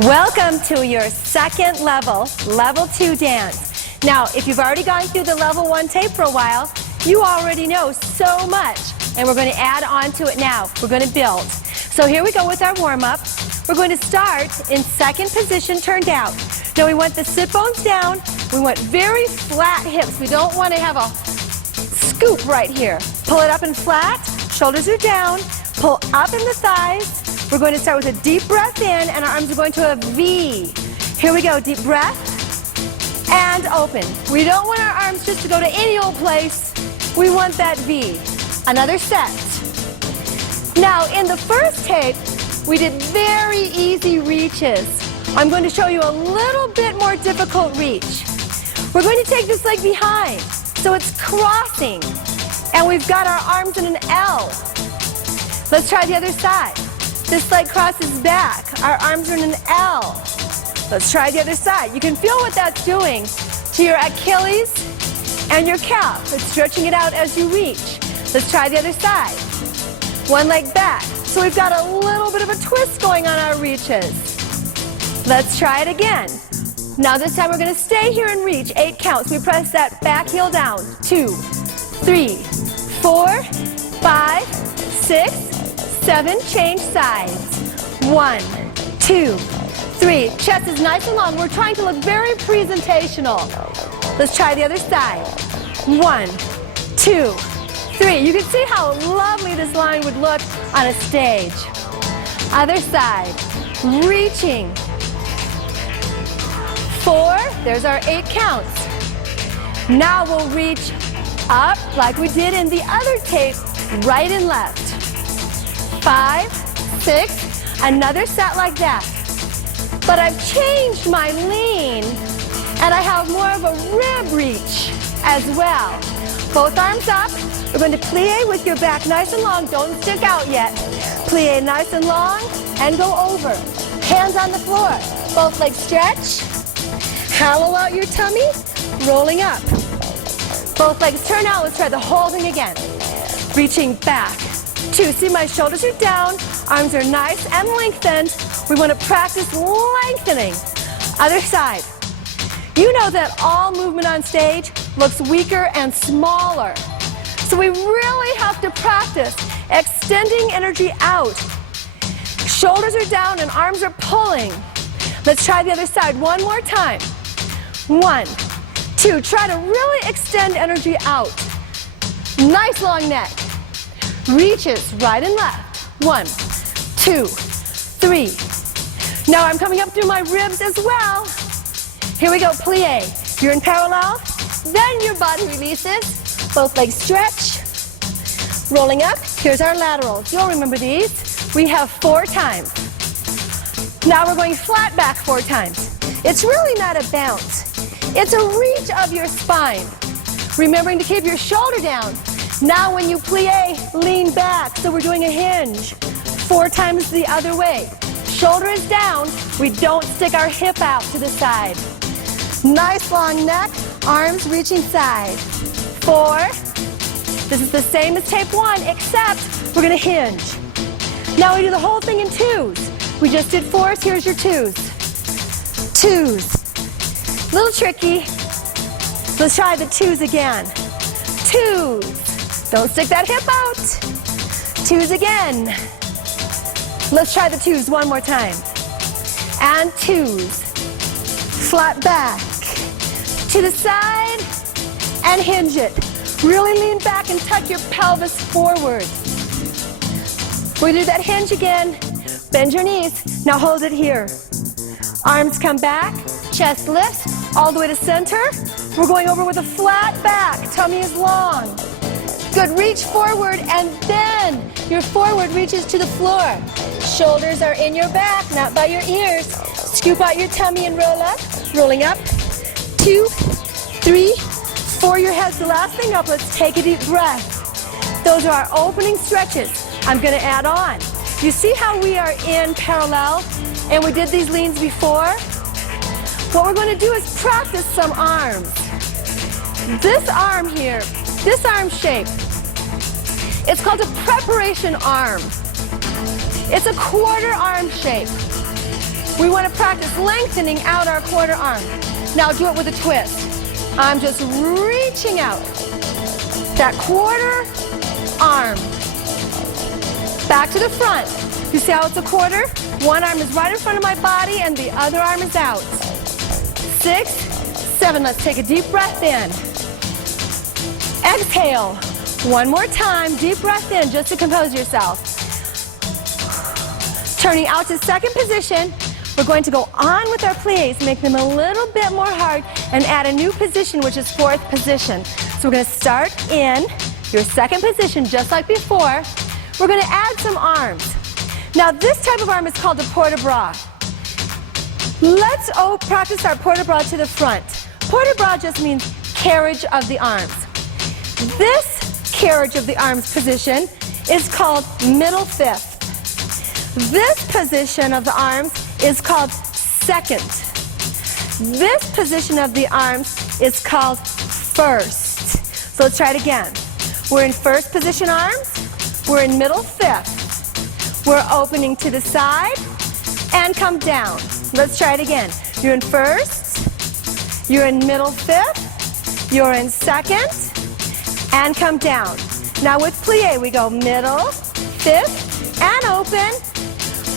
Welcome to your second level, level 2 dance. Now, if you've already gone through the level 1 tape for a while, you already know so much, and we're going to add on to it now. We're going to build. So here we go with our warm-up. We're going to start in second position, turned out. Now we want the sit bones down. We want very flat hips. We don't want to have a scoop right here. Pull it up and flat. Shoulders are down. Pull up in the thighs. We're going to start with a deep breath in, and our arms are going to a V. Here we go. Deep breath and open. We don't want our arms just to go to any old place. We want that V. Another set. Now, in the first tape, we did very easy reaches. I'm going to show you a little bit more difficult reach. We're going to take this leg behind, so it's crossing, and we've got our arms in an L. Let's try the other side. This leg crosses back. Our arms are in an L. Let's try the other side. You can feel what that's doing to your Achilles and your calf. It's stretching it out as you reach. Let's try the other side. One leg back. So we've got a little bit of a twist going on our reaches. Let's try it again. Now this time we're going to stay here and reach. 8 counts. We press that back heel down. 2, 3, 4, 5, 6, 7. Change sides. 1, 2, 3. Chest is nice and long. We're trying to look very presentational. Let's try the other side. 1, 2, 3. You can see how lovely this line would look on a stage. Other side. Reaching. 4. There's our 8 counts. Now we'll reach up like we did in the other tape, right and left. 5, 6. Another set like that. But I've changed my lean, and I have more of a rib reach as well. Both arms up. We're going to plie with your back nice and long. Don't stick out yet. Plie nice and long and go over. Hands on the floor. Both legs stretch. Hollow out your tummy. Rolling up. Both legs turn out. Let's try the whole thing again. Reaching back. 2. See, my shoulders are down. Arms are nice and lengthened. We want to practice lengthening. Other side. You know that all movement on stage looks weaker and smaller. So we really have to practice extending energy out. Shoulders are down and arms are pulling. Let's try the other side one more time. 1, 2. Try to really extend energy out. Nice long neck. Reaches right and left. 1, 2, 3. Now I'm coming up through my ribs as well. Here we go, plie. You're in parallel. Then your body releases. Both legs stretch. Rolling up. Here's our laterals. You'll remember these. We have 4 times. Now we're going flat back 4 times. It's really not a bounce. It's a reach of your spine. Remembering to keep your shoulder down. Now when you plie, lean back. So we're doing a hinge. 4 times the other way. Shoulder is down. We don't stick our hip out to the side. Nice long neck. Arms reaching side. 4. This is the same as tape 1, except we're going to hinge. Now we do the whole thing in 2s. We just did 4s. Here's your 2s. 2s. Little tricky. Let's try the 2s again. 2s. Don't stick that hip out. 2s again. Let's try the 2s one more time. And 2s. Flat back. To the side. And hinge it. Really lean back and tuck your pelvis forward. We do that hinge again. Bend your knees. Now hold it here. Arms come back. Chest lifts all the way to center. We're going over with a flat back. Tummy is long. Good. Reach forward, and then your forward reaches to the floor. Shoulders are in your back, not by your ears. Scoop out your tummy and roll up. Rolling up. 2, 3, 4. Your head's the last thing up. Let's take a deep breath. Those are our opening stretches. I'm going to add on. You see how we are in parallel, and we did these leans before? What we're going to do is practice some arms. This arm here, this arm shape, it's called a preparation arm. It's a quarter arm shape. We want to practice lengthening out our quarter arm. Now do it with a twist. I'm just reaching out. That quarter arm. Back to the front. You see how it's a quarter? One arm is right in front of my body and the other arm is out. 6, 7. Let's take a deep breath in. Exhale. One more time. Deep breath in just to compose yourself. Turning out to second position. We're going to go on with our plies, make them a little bit more hard, and add a new position, which is fourth position. So we're going to start in your second position, just like before. We're going to add some arms. Now, this type of arm is called the port-de-bras. Let's practice our port-de-bras to the front. Port-de-bras just means carriage of the arms. This carriage of the arms position is called middle fifth. This position of the arms is called second. This position of the arms is called first. So let's try it again. We're in first position arms. We're in middle fifth. We're opening to the side and come down. Let's try it again. You're in first. You're in middle fifth. You're in second. And come down. Now with plie, we go middle, fifth, and open.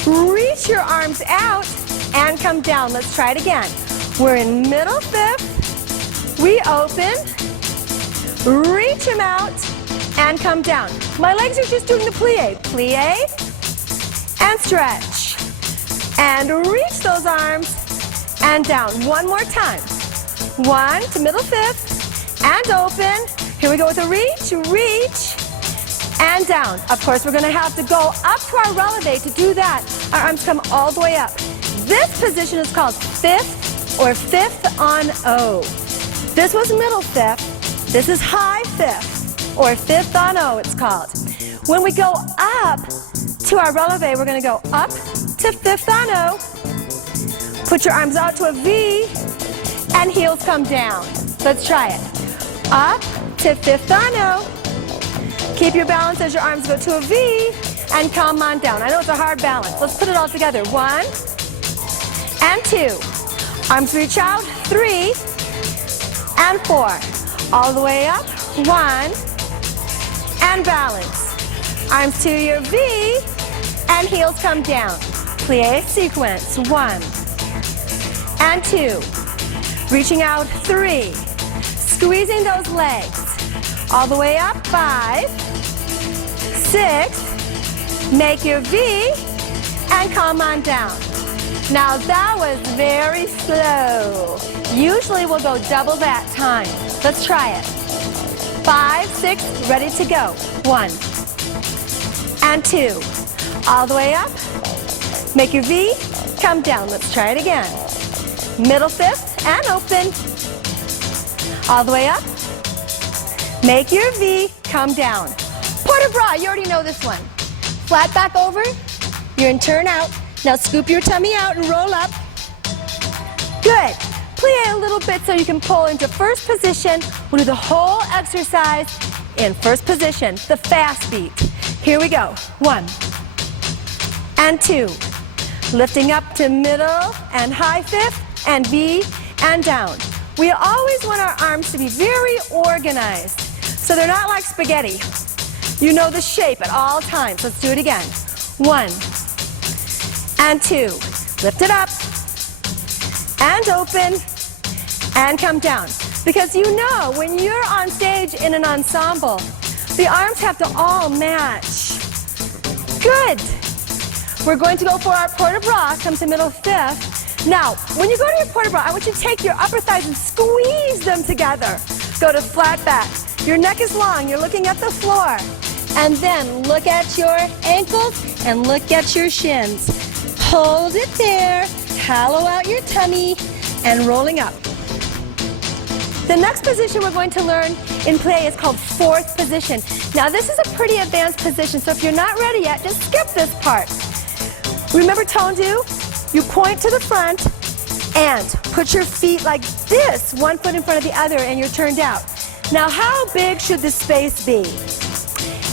Reach your arms out and come down. Let's try it again. We're in middle fifth. We open. Reach them out and come down. My legs are just doing the plie. Plie and stretch. And reach those arms and down. One more time. 1 to middle fifth and open. Here we go with a reach, reach, and down. Of course, we're going to have to go up to our releve to do that. Our arms come all the way up. This position is called fifth or fifth on O. This was middle fifth. This is high fifth or fifth on O, it's called. When we go up to our releve, we're going to go up to fifth on O. Put your arms out to a V and heels come down. Let's try it. Up to fifth on O. Keep your balance as your arms go to a V and come on down. I know it's a hard balance. Let's put it all together. 1 and 2. Arms reach out. 3 and 4. All the way up. 1 and balance. Arms to your V and heels come down. Plie sequence. 1 and 2. Reaching out. 3. Squeezing those legs. All the way up. 5, 6. Make your V and come on down. Now that was very slow. Usually we'll go double that time. Let's try it. 5, 6, ready to go. 1 and 2. All the way up. Make your V, come down. Let's try it again. Middle fifth and open. All the way up. Make your V, come down. Port-de-bras, you already know this one. Flat back over, you're in turn out. Now scoop your tummy out and roll up. Good. Plie a little bit so you can pull into first position. We'll do the whole exercise in first position, the fast beat. Here we go. 1 and 2. Lifting up to middle and high fifth and V and down. We always want our arms to be very organized, so they're not like spaghetti. You know the shape at all times. Let's do it again. 1 and 2. Lift it up and open and come down. Because you know, when you're on stage in an ensemble, the arms have to all match. Good. We're going to go for our port-de-bras. Come to middle fifth. Now, when you go to your port-de-bras, I want you to take your upper thighs and squeeze them together. Go to flat back. Your neck is long. You're looking at the floor. And then look at your ankles and look at your shins. Hold it there. Hollow out your tummy and rolling up. The next position we're going to learn in plie is called fourth position. Now, this is a pretty advanced position, so if you're not ready yet, just skip this part. Remember Tendu? You point to the front and put your feet like this, one foot in front of the other, and you're turned out. Now, how big should the space be?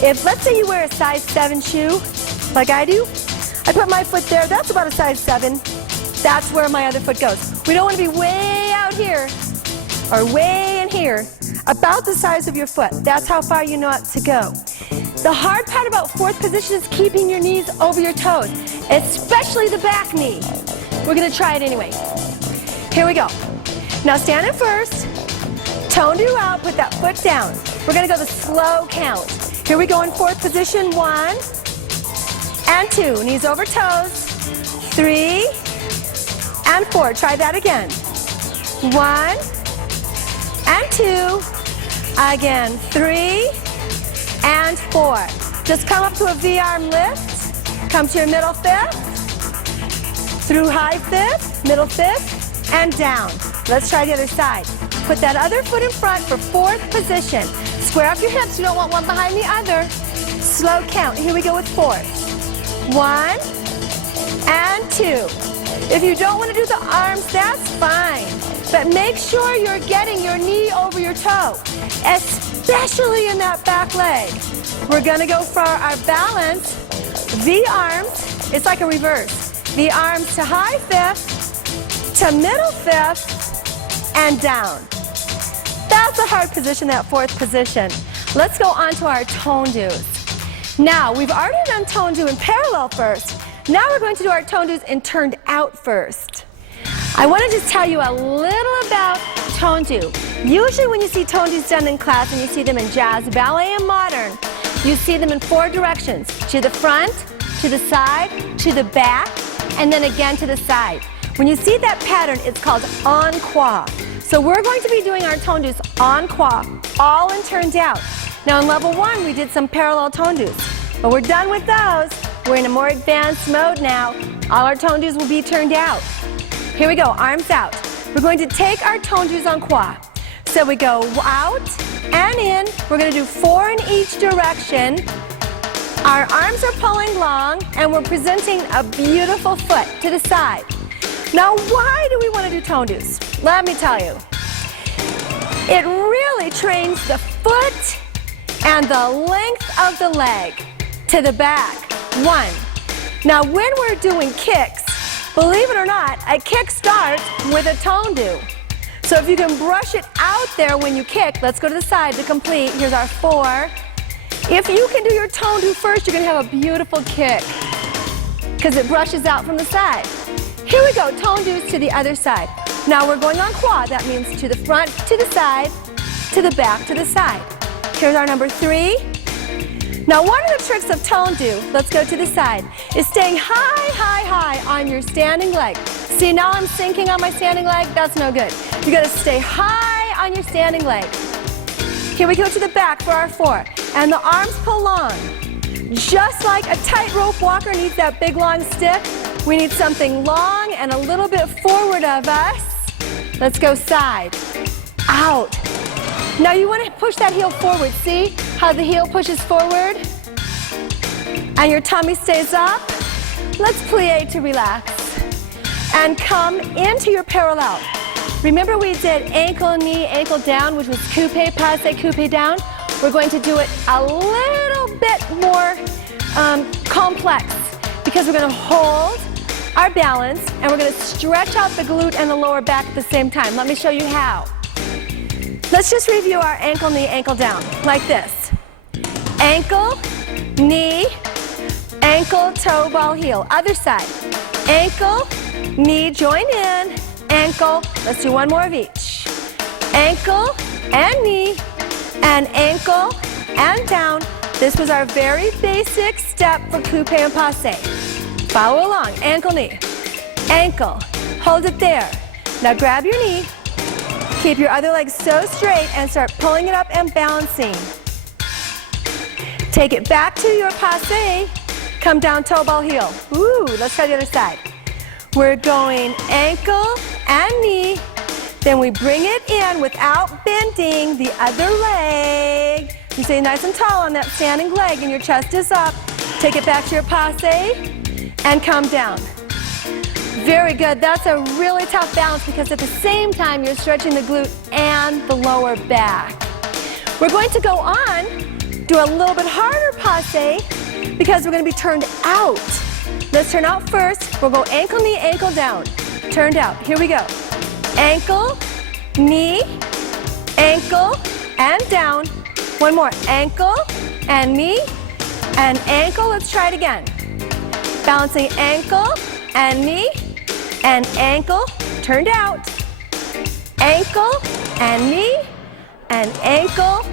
If, let's say you wear a size 7 shoe, like I do, I put my foot there, that's about a size 7. that's where my other foot goes. We don't want to be way out here or way in here, about the size of your foot. That's how far you know it to go. The hard part about fourth position is keeping your knees over your toes, especially the back knee. We're going to try it anyway. Here we go. Now stand in first, Tendu out, put that foot down. We're going to go the slow count. Here we go in fourth position, 1 and 2, knees over toes, 3 and 4. Try that again. 1 and 2, again, 3 and 4. Just come up to a V-arm lift, come to your middle fifth, through high fifth, middle fifth, and down. Let's try the other side. Put that other foot in front for fourth position. Square up your hips, you don't want one behind the other. Slow count, here we go with fourth. 1 and 2. If you don't want to do the arms, that's fine. But make sure you're getting your knee over your toe, especially in that back leg. We're going to go for our balance. V-arms, it's like a reverse. V-arms to high fifth, to middle fifth, and down. That's a hard position, that fourth position. Let's go on to our Tendus. Now, we've already done Tendu in parallel first. Now we're going to do our Tendus in turned out first. I want to just tell you a little about Tendu. Usually when you see Tendus done in class and you see them in jazz, ballet, and modern, you see them in 4 directions. To the front, to the side, to the back, and then again to the side. When you see that pattern, it's called en croix. So we're going to be doing our Tendus en croix, all in turned out. Now in level 1, we did some parallel Tendus, but we're done with those. We're in a more advanced mode now. All our Tendus will be turned out. Here we go, arms out. We're going to take our Tendus en croix. So we go out and in. We're going to do 4 in each direction. Our arms are pulling long, and we're presenting a beautiful foot to the side. Now, why do we want to do Tendus? Let me tell you. It really trains the foot and the length of the leg to the back. 1. Now, when we're doing kicks, believe it or not, a kick starts with a Tendu. So if you can brush it out there when you kick, let's go to the side to complete. Here's our 4. If you can do your Tendu first, you're going to have a beautiful kick because it brushes out from the side. Here we go, Tendus to the other side. Now we're going en croix. That means to the front, to the side, to the back, to the side. Here's our number 3. Now one of the tricks of Tendu, let's go to the side, is staying high, high, high on your standing leg. See, now I'm sinking on my standing leg. That's no good. You got to stay high on your standing leg. Here we go to the back for our 4. And the arms pull long. Just like a tightrope walker needs that big long stick, we need something long and a little bit forward of us. Let's go side, out. Now you want to push that heel forward. See how the heel pushes forward? And your tummy stays up. Let's plie to relax. And come into your parallel. Remember we did ankle, knee, ankle down, which was coupe, passe, coupe down? We're going to do it a little bit more complex because we're going to hold our balance and we're going to stretch out the glute and the lower back at the same time. Let me show you how. Let's just review our ankle, knee, ankle down, like this. Ankle, knee, ankle, toe, ball, heel. Other side. Ankle, knee, join in, ankle. Let's do one more of each. Ankle and knee, and ankle and down. This was our very basic step for coupe and passe. Follow along. Ankle, knee, ankle. Hold it there. Now grab your knee. Keep your other leg so straight and start pulling it up and balancing. Take it back to your passe. Come down, toe, ball, heel. Ooh, let's try the other side. We're going ankle and knee. Then we bring it in without bending the other leg. You stay nice and tall on that standing leg and your chest is up. Take it back to your passe and come down. Very good. That's a really tough balance because at the same time you're stretching the glute and the lower back. We're going to go on, do a little bit harder passe because we're going to be turned out. Let's turn out first. We'll go ankle, knee, ankle down. turned out. Here we go. Ankle, knee, ankle, and down. One more. Ankle, and knee, and ankle. Let's try it again. Balancing ankle, and knee, and ankle, turned out. Ankle, and knee, and ankle,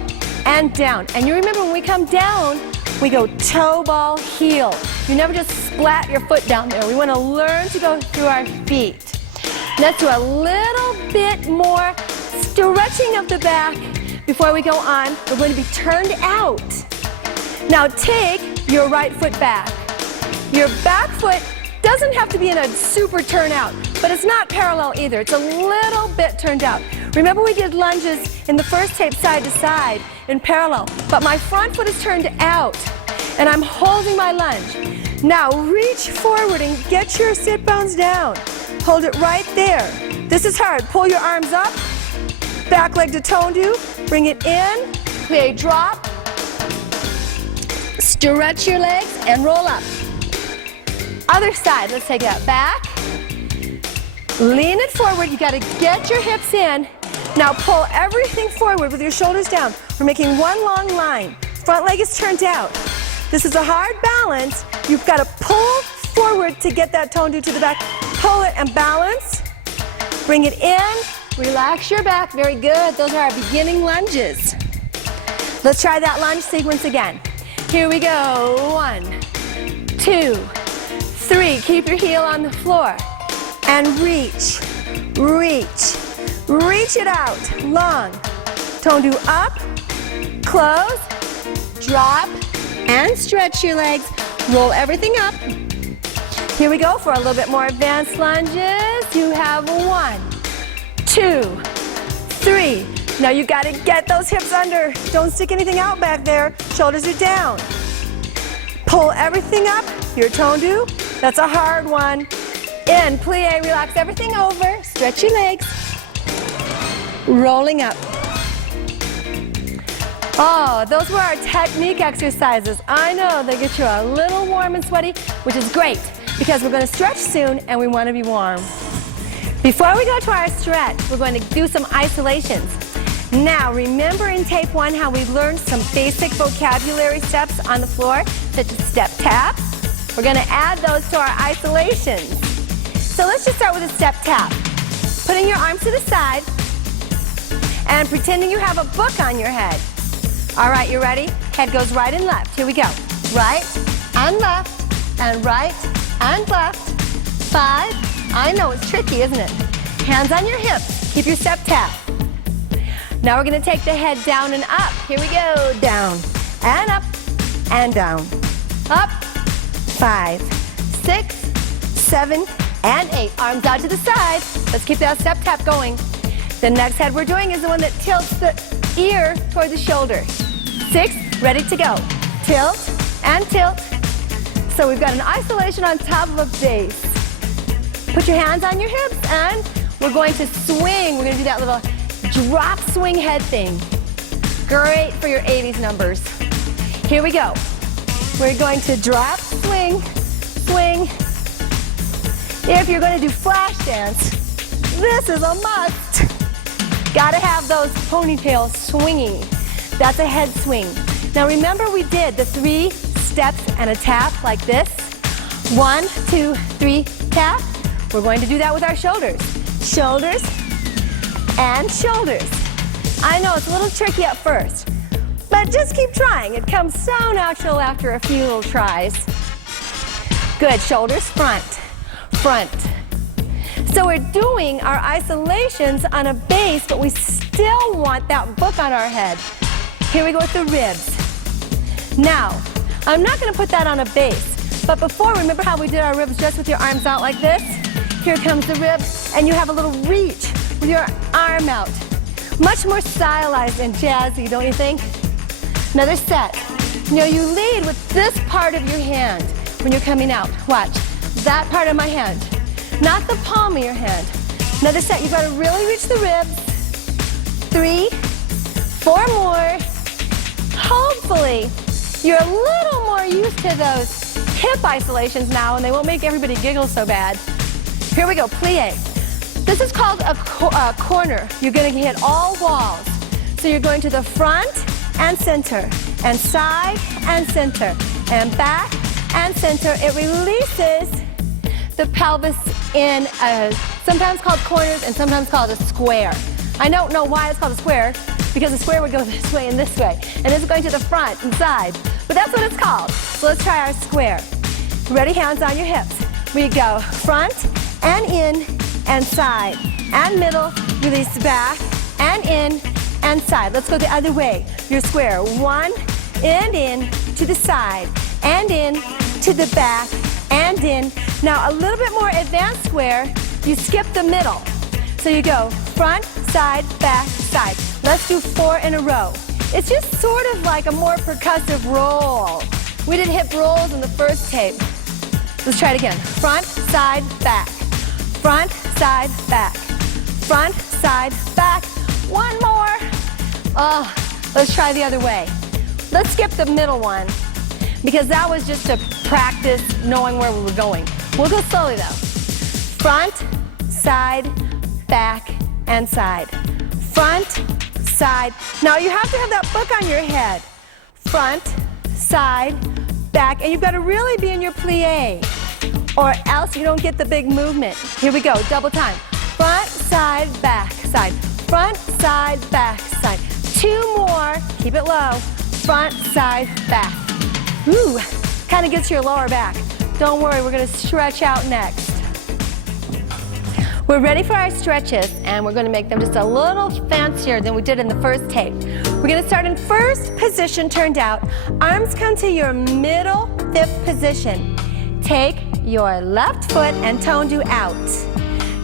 and down. And you remember when we come down, we go toe, ball, heel. You never just splat your foot down there. We want to learn to go through our feet. Let's do a little bit more stretching of the back before we go on. We're going to be turned out. Now take your right foot back. Your back foot doesn't have to be in a super turn out, but it's not parallel either. It's a little bit turned out. Remember we did lunges in the first tape side to side in parallel, but my front foot is turned out and I'm holding my lunge. Now reach forward and get your sit bones down. Hold it right there. This is hard. Pull your arms up, back leg to Tendu, bring it in, plie drop, stretch your legs and roll up. Other side, let's take that back. Lean it forward, you gotta get your hips in. Now pull everything forward with your shoulders down. We're making one long line. Front leg is turned out. This is a hard balance. You've gotta pull forward to get that Tendu to the back. Pull it and balance. Bring it in, relax your back, very good. Those are our beginning lunges. Let's try that lunge sequence again. Here we go, 1, 2, 3, keep your heel on the floor, and reach, reach, reach it out, long, Tendu up, close, drop, and stretch your legs, roll everything up. Here we go for a little bit more advanced lunges. You have 1, 2, 3. Now you got to get those hips under, don't stick anything out back there, shoulders are down. Pull everything up, your Tendu. That's a hard one. In, plie, relax everything over, stretch your legs. Rolling up. Oh, those were our technique exercises. I know they get you a little warm and sweaty, which is great because we're going to stretch soon and we want to be warm. Before we go to our stretch, we're going to do some isolations. Now, remember in tape 1 how we learned some basic vocabulary steps on the floor, such as step tap? We're going to add those to our isolations. So let's just start with a step tap. Putting your arms to the side and pretending you have a book on your head. All right, you ready? Head goes right and left. Here we go. Right and left and right and left. 5. I know it's tricky, isn't it? Hands on your hips. Keep your step tap. Now we're going to take the head down and up. Here we go. Down and up and down. Up. 5, 6, 7, and 8. Arms out to the side. Let's keep that step tap going. The next head we're doing is the one that tilts the ear toward the shoulder. 6, ready to go. Tilt and tilt. So we've got an isolation on top of a base. Put your hands on your hips and we're going to swing. We're going to do that little drop swing head thing. Great for your 80s numbers. Here we go. We're going to drop, swing, swing. If you're going to do flash dance, this is a must. Gotta have those ponytails swinging. That's a head swing. Now remember we did the 3 steps and a tap like this. 1, 2, 3, tap. We're going to do that with our shoulders. Shoulders and shoulders. I know it's a little tricky at first, but just keep trying. It comes so natural after a few little tries. Good, shoulders front, front. So we're doing our isolations on a base, but we still want that book on our head. Here we go with the ribs. Now, I'm not going to put that on a base, but before, remember how we did our ribs just with your arms out like this? Here comes the ribs, and you have a little reach with your arm out. Much more stylized and jazzy, don't you think? Another set. You know, you lead with this part of your hand when you're coming out. Watch, that part of my hand, not the palm of your hand. Another set, you've got to really reach the ribs. 3, 4 more. Hopefully, you're a little more used to those hip isolations now and they won't make everybody giggle so bad. Here we go, plie. This is called a corner. You're going to hit all walls. So you're going to the front and center, and side and center, and back and center. It releases the pelvis in sometimes called corners and sometimes called a square. I don't know why it's called a square, because a square would go this way and this way. And it's going to the front and side. But that's what it's called. So let's try our square. Ready, hands on your hips. We go front and in and side and middle, release back and in and side. Let's go the other way. Your square, one and in to the side and in to the back and in. Now a little bit more advanced square, you skip the middle. So you go front, side, back, side. Let's do 4 in a row. It's just sort of like a more percussive roll. We did hip rolls in the first tape. Let's try it again. Front, side, back. Front, side, back. Front, side, back. One more. Let's try the other way. Let's skip the middle one, because that was just to practice knowing where we were going. We'll go slowly though. Front, side, back, and side. Front, side. Now you have to have that book on your head. Front, side, back, and you've got to really be in your plie, or else you don't get the big movement. Here we go, double time. Front, side, back, side. Front, side, back, side. 2 more, keep it low. Front, side, back. Ooh, kind of gets your lower back. Don't worry, we're going to stretch out next. We're ready for our stretches, and we're going to make them just a little fancier than we did in the first tape. We're going to start in first position, turned out. Arms come to your middle 5th position. Take your left foot and Tendu out.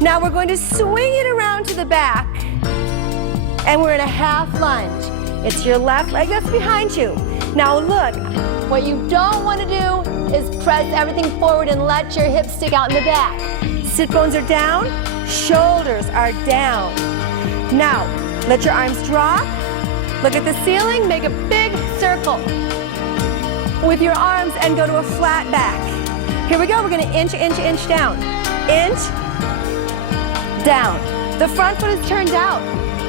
Now we're going to swing it around to the back, and we're in a half lunge. It's your left leg that's behind you. Now look, what you don't want to do is press everything forward and let your hips stick out in the back. Sit bones are down, shoulders are down. Now, let your arms drop. Look at the ceiling, make a big circle with your arms and go to a flat back. Here we go, we're going to inch, inch, inch down. Inch, down. The front foot is turned out.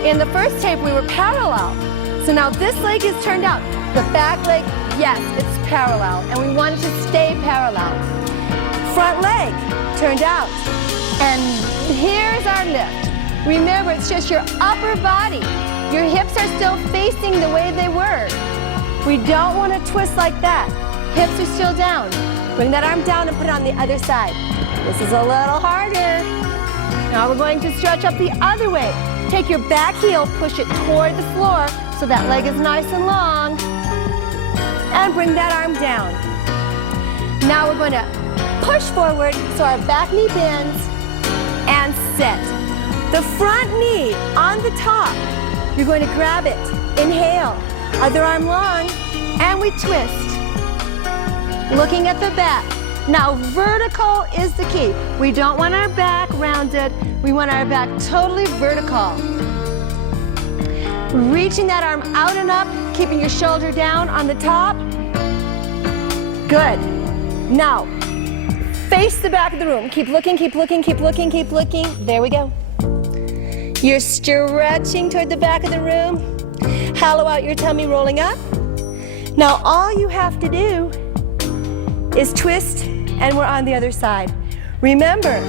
In the first tape, we were parallel. So now this leg is turned out. The back leg, yes, it's parallel, and we want it to stay parallel. Front leg turned out, and here's our lift. Remember, it's just your upper body. Your hips are still facing the way they were. We don't want to twist like that. Hips are still down. Bring that arm down and put it on the other side. This is a little harder. Now we're going to stretch up the other way. Take your back heel, push it toward the floor so that leg is nice and long. And bring that arm down. Now we're going to push forward so our back knee bends and sit. The front knee on the top, you're going to grab it. Inhale, other arm long, and we twist. Looking at the back. Now vertical is the key. We don't want our back rounded. We want our back totally vertical. Reaching that arm out and up, keeping your shoulder down on the top. Good. Now, face the back of the room. Keep looking, keep looking, keep looking, keep looking. There we go. You're stretching toward the back of the room. Hollow out your tummy, rolling up. Now all you have to do is twist, and we're on the other side. Remember,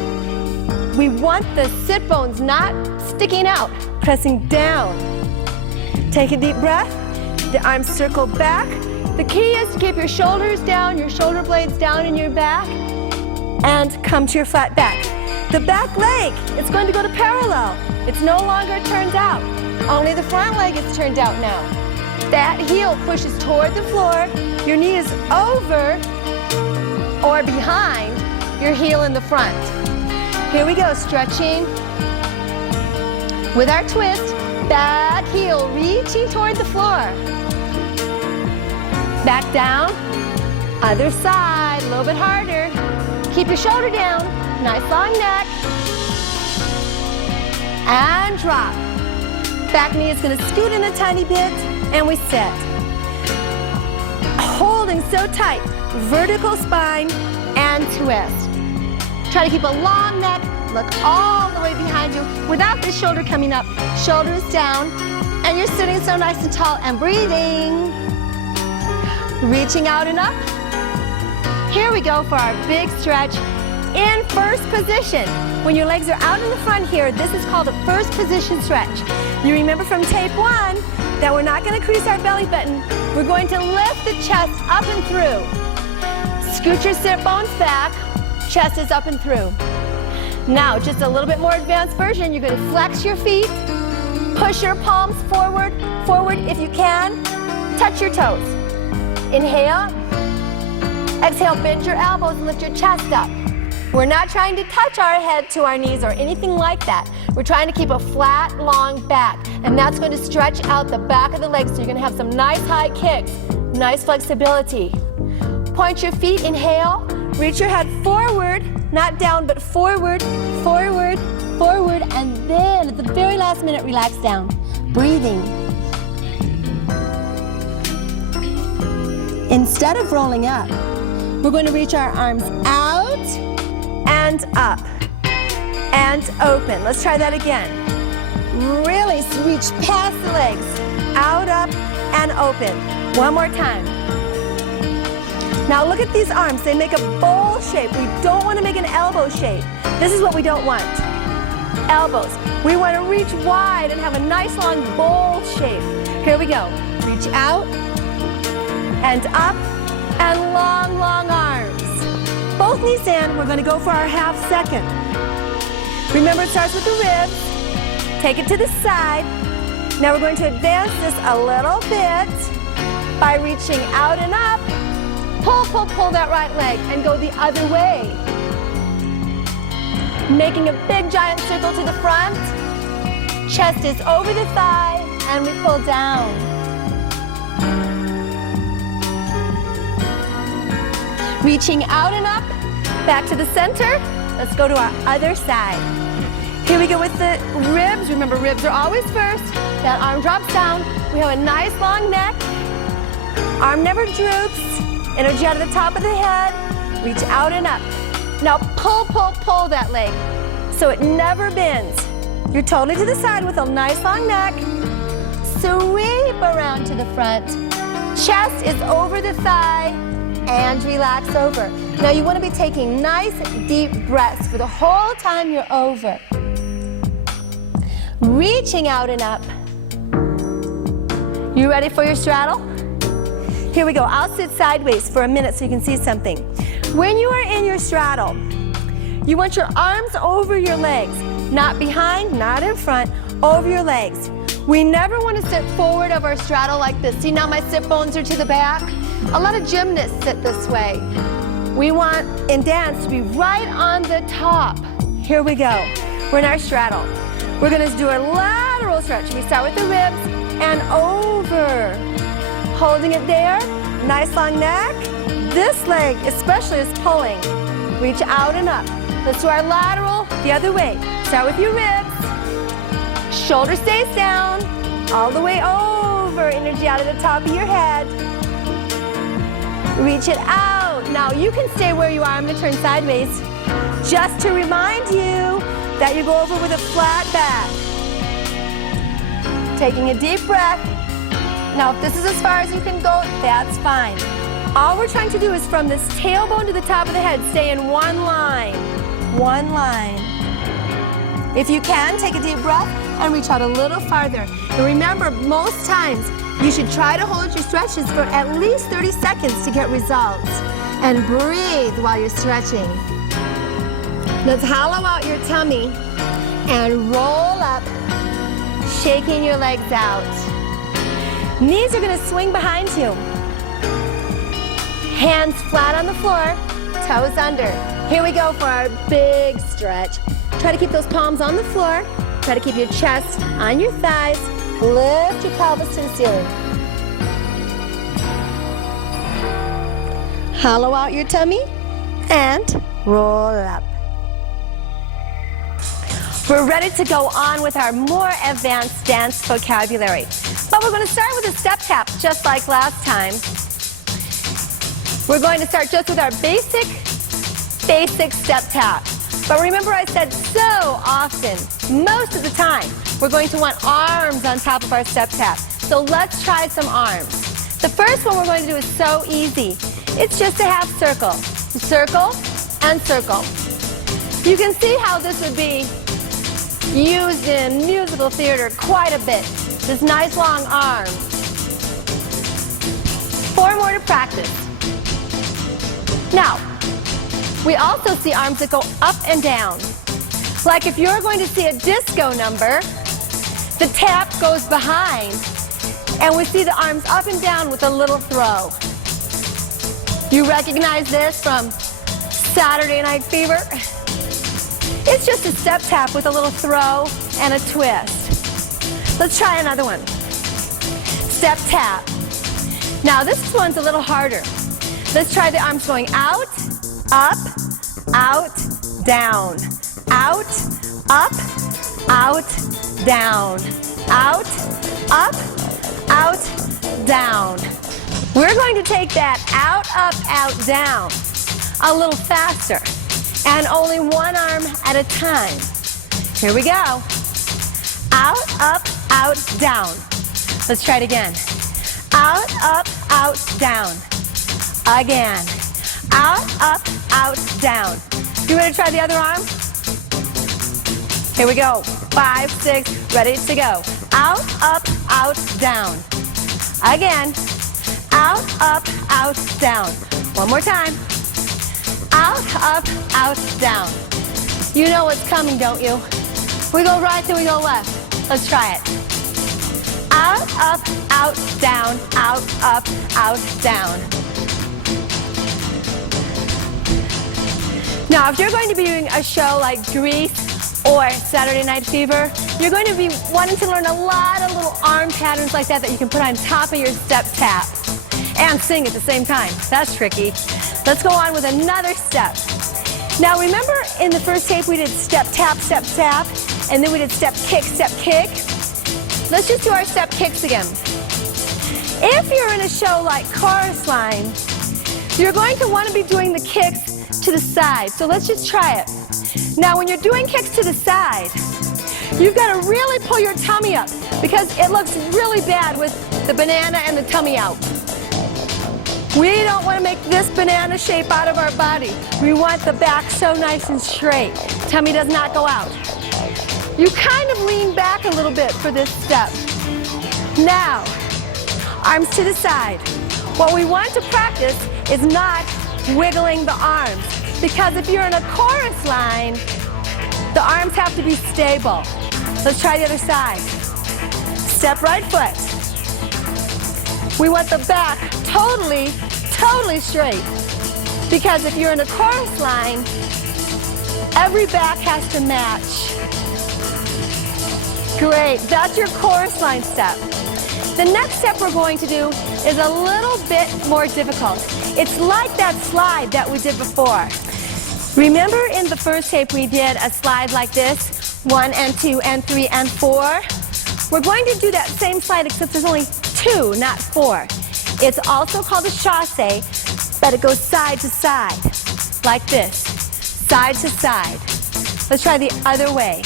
we want the sit bones not sticking out, pressing down. Take a deep breath. The arms circle back. The key is to keep your shoulders down, your shoulder blades down in your back, and come to your flat back. The back leg, it's going to go to parallel. It's no longer turned out. Only the front leg is turned out now. That heel pushes toward the floor. Your knee is over or behind your heel in the front. Here we go, stretching. With our twist, back heel reaching toward the floor. Back down, other side, a little bit harder. Keep your shoulder down, nice long neck. And drop. Back knee is going to scoot in a tiny bit, and we sit. Holding so tight, vertical spine and twist. Try to keep a long neck. Look all the way behind you without the shoulder coming up. Shoulders down. And you're sitting so nice and tall and breathing. Reaching out and up. Here we go for our big stretch in first position. When your legs are out in the front here, this is called a first position stretch. You remember from tape 1 that we're not going to crease our belly button. We're going to lift the chest up and through. Scoot your sit bones back. Chest is up and through. Now, just a little bit more advanced version. You're going to flex your feet. Push your palms forward, forward if you can. Touch your toes. Inhale. Exhale, bend your elbows and lift your chest up. We're not trying to touch our head to our knees or anything like that. We're trying to keep a flat, long back. And that's going to stretch out the back of the legs, so you're going to have some nice high kicks, nice flexibility. Point your feet, inhale. Reach your head forward, not down, but forward, forward, forward. And then at the very last minute, relax down. Breathing. Instead of rolling up, we're going to reach our arms out and up and open. Let's try that again. Really reach past the legs, out, up, and open. One more time. Now look at these arms. They make a bowl shape. We don't want to make an elbow shape. This is what we don't want. Elbows. We want to reach wide and have a nice long bowl shape. Here we go. Reach out and up. And long, long arms. Both knees in. We're going to go for our half second. Remember, it starts with the ribs. Take it to the side. Now we're going to advance this a little bit by reaching out and up. Pull, pull, pull that right leg and go the other way. Making a big giant circle to the front. Chest is over the thigh and we pull down. Reaching out and up, back to the center. Let's go to our other side. Here we go with the ribs. Remember, ribs are always first. That arm drops down. We have a nice long neck. Arm never droops. Energy out of the top of the head. Reach out and up. Now pull, pull, pull that leg so it never bends. You're totally to the side with a nice long neck. Sweep around to the front. Chest is over the thigh. And relax over. Now you want to be taking nice deep breaths for the whole time you're over. Reaching out and up. You ready for your straddle? Here we go. I'll sit sideways for a minute so you can see something. When you are in your straddle, you want your arms over your legs. Not behind, not in front, over your legs. We never want to sit forward of our straddle like this. See, now my sit bones are to the back. A lot of gymnasts sit this way. We want, in dance, to be right on the top. Here we go. We're in our straddle. We're going to do a lateral stretch. We start with the ribs and over. Holding it there. Nice long neck. This leg especially is pulling. Reach out and up. Let's do our lateral the other way. Start with your ribs. Shoulder stays down. All the way over. Energy out of the top of your head. Reach it out. Now you can stay where you are. I'm going to turn sideways. Just to remind you that you go over with a flat back. Taking a deep breath. Now if this is as far as you can go, that's fine. All we're trying to do is from this tailbone to the top of the head, stay in one line. One line. If you can, take a deep breath and reach out a little farther. And remember, most times, you should try to hold your stretches for at least 30 seconds to get results. And breathe while you're stretching. Let's hollow out your tummy and roll up, shaking your legs out. Knees are going to swing behind you. Hands flat on the floor, toes under. Here we go for our big stretch. Try to keep those palms on the floor. Try to keep your chest on your thighs. Lift your pelvis to the ceiling. Hollow out your tummy and roll up. We're ready to go on with our more advanced dance vocabulary. But we're going to start with a step tap, just like last time. We're going to start just with our basic step tap. But remember I said so often, most of the time, we're going to want arms on top of our step tap. So let's try some arms. The first one we're going to do is so easy. It's just a half circle. Circle and circle. You can see how this would be used in musical theater quite a bit. This nice long arm. 4 more to practice. Now, we also see arms that go up and down. Like if you're going to see a disco number, the tap goes behind, and we see the arms up and down with a little throw. You recognize this from Saturday Night Fever? It's just a step tap with a little throw and a twist. Let's try another one. Step tap. Now this one's a little harder. Let's try the arms going out, up, out, down. Out, up, out, down. Out, up, out, down. We're going to take that out, up, out, down a little faster, and only one arm at a time. Here we go. Out, up, out, down. Let's try it again. Out, up, out, down. Again. Out, up, out, down. You ready to try the other arm? Here we go. 5, 6, ready to go. Out, up, out, down. Again. Out, up, out, down. One more time. Out, up, out, down. You know what's coming, don't you? We go right, then we go left. Let's try it. Out, up, out, down. Out, up, out, down. Now, if you're going to be doing a show like Grease or Saturday Night Fever, you're going to be wanting to learn a lot of little arm patterns like that you can put on top of your step tap and sing at the same time. That's tricky. Let's go on with another step. Now, remember in the first tape we did step tap, and then we did step kick, step kick? Let's just do our step kicks again. If you're in a show like Chorus Line, you're going to want to be doing the kicks to the side. So let's just try it. Now, when you're doing kicks to the side, you've got to really pull your tummy up because it looks really bad with the banana and the tummy out. We don't want to make this banana shape out of our body. We want the back so nice and straight. Tummy does not go out. You kind of lean back a little bit for this step. Now, arms to the side. What we want to practice is not wiggling the arms, because if you're in a chorus line, the arms have to be stable. Let's try the other side. Step right foot. We want the back totally straight, because if you're in a chorus line, every back has to match. Great, that's your chorus line step. The next step we're going to do is a little bit more difficult. It's like that slide that we did before. Remember in the first tape we did a slide like this, 1 and 2 and 3 and 4? We're going to do that same slide except there's only 2, not 4. It's also called a chasse, but it goes side to side, like this, side to side. Let's try the other way,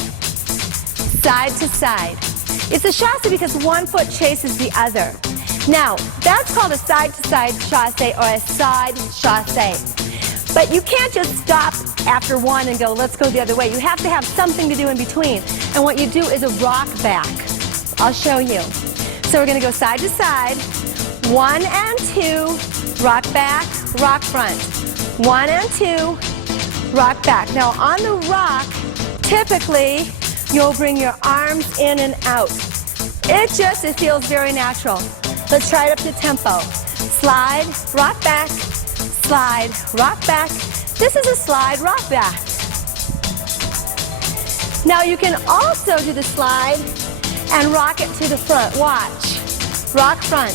side to side. It's a chasse because one foot chases the other. Now, that's called a side-to-side chasse or a side chasse. But you can't just stop after one and go, let's go the other way. You have to have something to do in between. And what you do is a rock back. I'll show you. So we're going to go side to side, 1 and 2, rock back, rock front. 1 and 2, rock back. Now on the rock, typically, you'll bring your arms in and out. It feels very natural. Let's try it up to tempo. Slide, rock back, slide, rock back. This is a slide, rock back. Now you can also do the slide and rock it to the front. Watch. Rock front.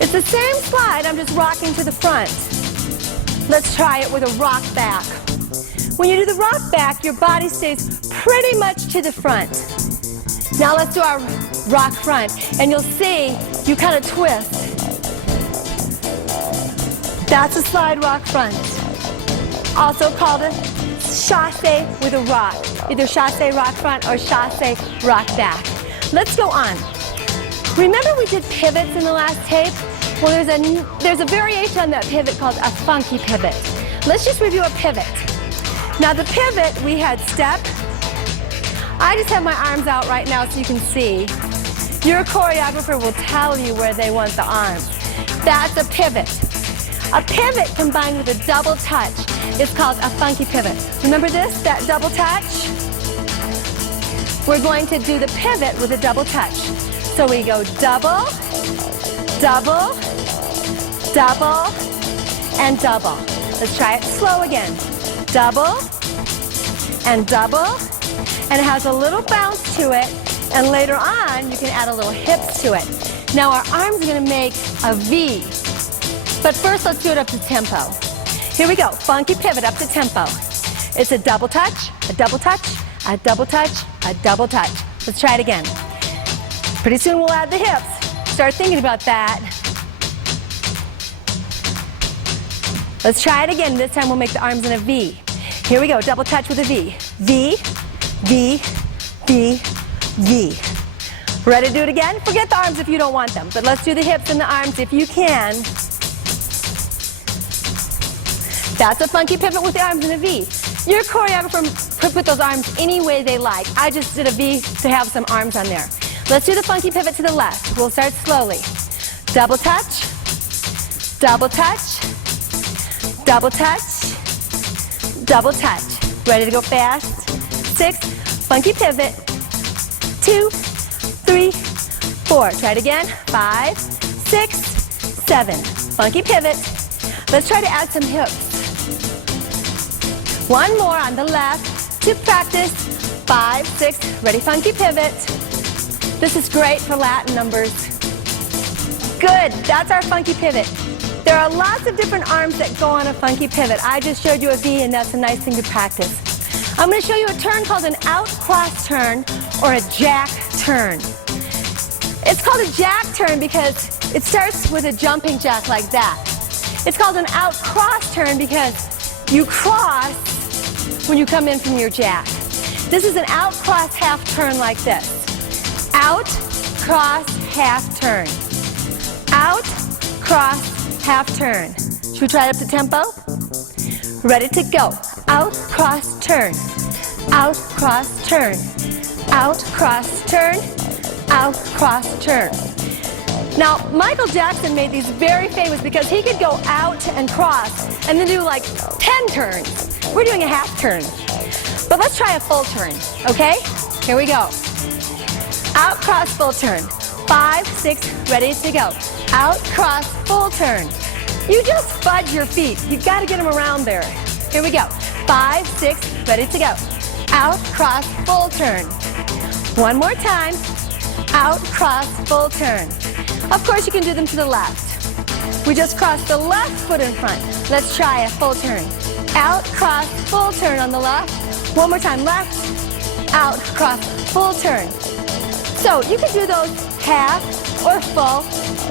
It's the same slide, I'm just rocking to the front. Let's try it with a rock back. When you do the rock back, your body stays pretty much to the front. Now let's do our rock front, and you'll see you kind of twist. That's a slide rock front. also called a chasse with a rock. Either chasse rock front or chasse rock back. Let's go on. Remember we did pivots in the last tape? Well, there's a variation on that pivot called a funky pivot. Let's just review a pivot. Now the pivot, we had step. I just have my arms out right now so you can see. Your choreographer will tell you where they want the arms. That's a pivot. A pivot combined with a double touch is called a funky pivot. Remember this, that double touch? We're going to do the pivot with a double touch. So we go double, double, double, and double. Let's try it slow again. Double, and double, and it has a little bounce to it, and later on you can add a little hips to it. Now our arms are going to make a V, but first let's do it up to tempo. Here we go, funky pivot up to tempo. It's a double touch, a double touch, a double touch, a double touch. Let's try it again. Pretty soon we'll add the hips. Start thinking about that. Let's try it again. This time we'll make the arms in a V. Here we go, double touch with a V. V, V, V, V. Ready to do it again? Forget the arms if you don't want them, but let's do the hips and the arms if you can. That's a funky pivot with the arms in a V. Your choreographer could put those arms any way they like. I just did a V to have some arms on there. Let's do the funky pivot to the left. We'll start slowly. Double touch, double touch, double touch, double touch. Ready to go fast? 6, funky pivot. 2, 3, 4. Try it again. 5, 6, 7. Funky pivot. Let's try to add some hips. One more on the left to practice. 5, 6. Ready, funky pivot. This is great for Latin numbers. Good, that's our funky pivot. There are lots of different arms that go on a funky pivot. I just showed you a V, and that's a nice thing to practice. I'm going to show you a turn called an out cross turn or a jack turn. It's called a jack turn because it starts with a jumping jack like that. It's called an out cross turn because you cross when you come in from your jack. This is an out cross half turn like this. Out, cross, half turn. Out, cross, half turn. Should we try it up to tempo? Ready to go. Out, cross, turn. Out, cross, turn. Out, cross, turn. Out, cross, turn. Now, Michael Jackson made these very famous because he could go out and cross and then do like 10 turns. We're doing a half turn. But let's try a full turn, okay? Here we go. Out, cross, full turn. 5, 6, ready to go. Out, cross, full turn. You just fudge your feet. You've got to get them around there. Here we go. 5, 6, ready to go. Out, cross, full turn. One more time. Out, cross, full turn. Of course, you can do them to the left. We just crossed the left foot in front. Let's try a full turn. Out, cross, full turn on the left. One more time, left, out, cross, full turn. So you can do those half or full,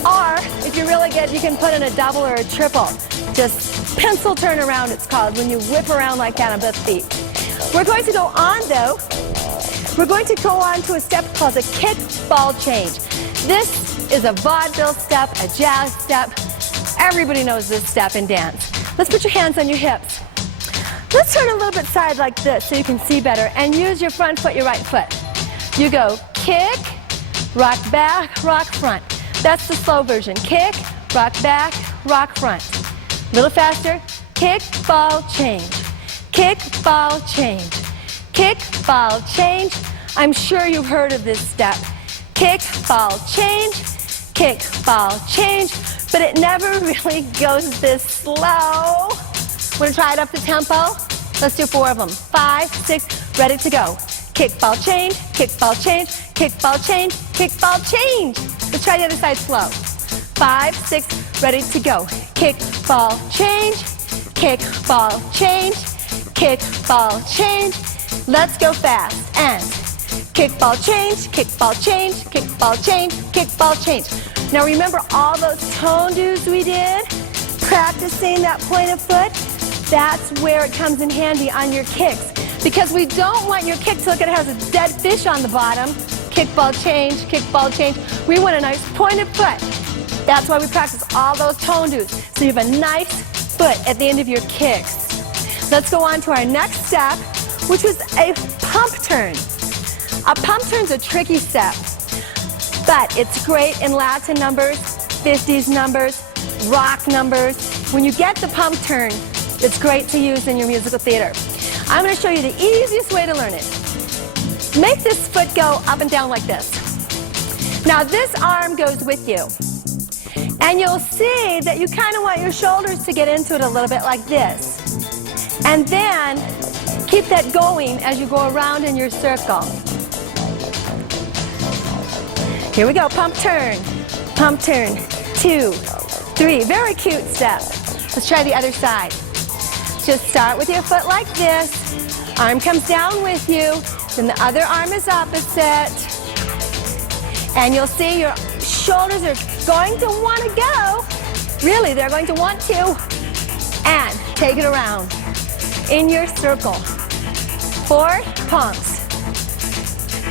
or if you're really good, you can put in a double or a triple. Just pencil turn around, it's called, when you whip around like that on both feet. We're going to go on, though. We're going to go on to a step called a kick ball change. This is a vaudeville step, a jazz step. Everybody knows this step in dance. Let's put your hands on your hips. Let's turn a little bit side like this so you can see better, and use your front foot, your right foot. You go kick, rock back, rock front. That's the slow version. Kick, rock back, rock front. A little faster. Kick, ball, change. Kick, ball, change. Kick, ball, change. I'm sure you've heard of this step. Kick, ball, change. Kick, ball, change. But it never really goes this slow. Want to try it up to tempo? Let's do 4 of them. 5, 6, ready to go. Kick, ball, change, kick, ball, change, kick, ball, change, kick, ball, change. Let's try the other side slow. 5, 6, ready to go. Kick, ball, change, kick, ball, change, kick, ball, change. Let's go fast. And kick, ball, change, kick, ball, change, kick, ball, change, kick, ball, change. Now remember all those Tendus we did? Practicing that point of foot? That's where it comes in handy on your kicks, because we don't want your kick to look like it has a dead fish on the bottom. Kick, ball, change, kick, ball, change. We want a nice pointed foot. That's why we practice all those Tendu. So you have a nice foot at the end of your kicks. Let's go on to our next step, which is a pump turn. A pump turn's a tricky step, but it's great in Latin numbers, 50s numbers, rock numbers. When you get the pump turn, it's great to use in your musical theater. I'm going to show you the easiest way to learn it. Make this foot go up and down like this. Now this arm goes with you. And you'll see that you kind of want your shoulders to get into it a little bit like this. And then keep that going as you go around in your circle. Here we go, pump turn, 2, 3, very cute step. Let's try the other side. Just start with your foot like this, arm comes down with you, then the other arm is opposite, and you'll see your shoulders are going to want to go, really they're going to want to, and take it around in your circle. 4 pumps.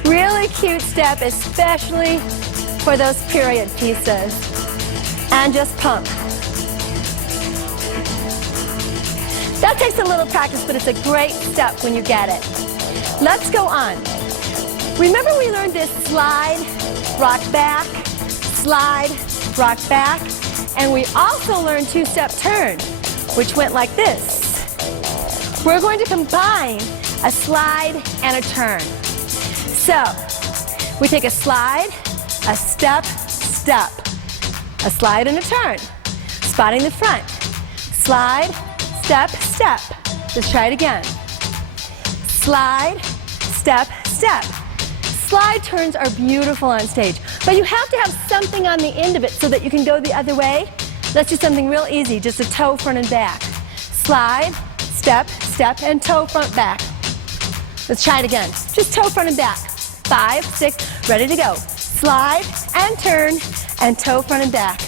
Really cute step, especially for those period pieces. And just pump. That takes a little practice, but it's a great step when you get it. Let's go on. Remember we learned this slide, rock back, slide, rock back, and we also learned 2-step turn, which went like this. We're going to combine a slide and a turn. So, we take a slide, a step, step, a slide and a turn, spotting the front, slide, step, step. Let's try it again. Slide, step, step. Slide turns are beautiful on stage, but you have to have something on the end of it so that you can go the other way. Let's do something real easy, just a toe front and back. Slide, step, step, and toe front back. Let's try it again. Just toe front and back. 5, 6, ready to go. Slide and turn and toe front and back.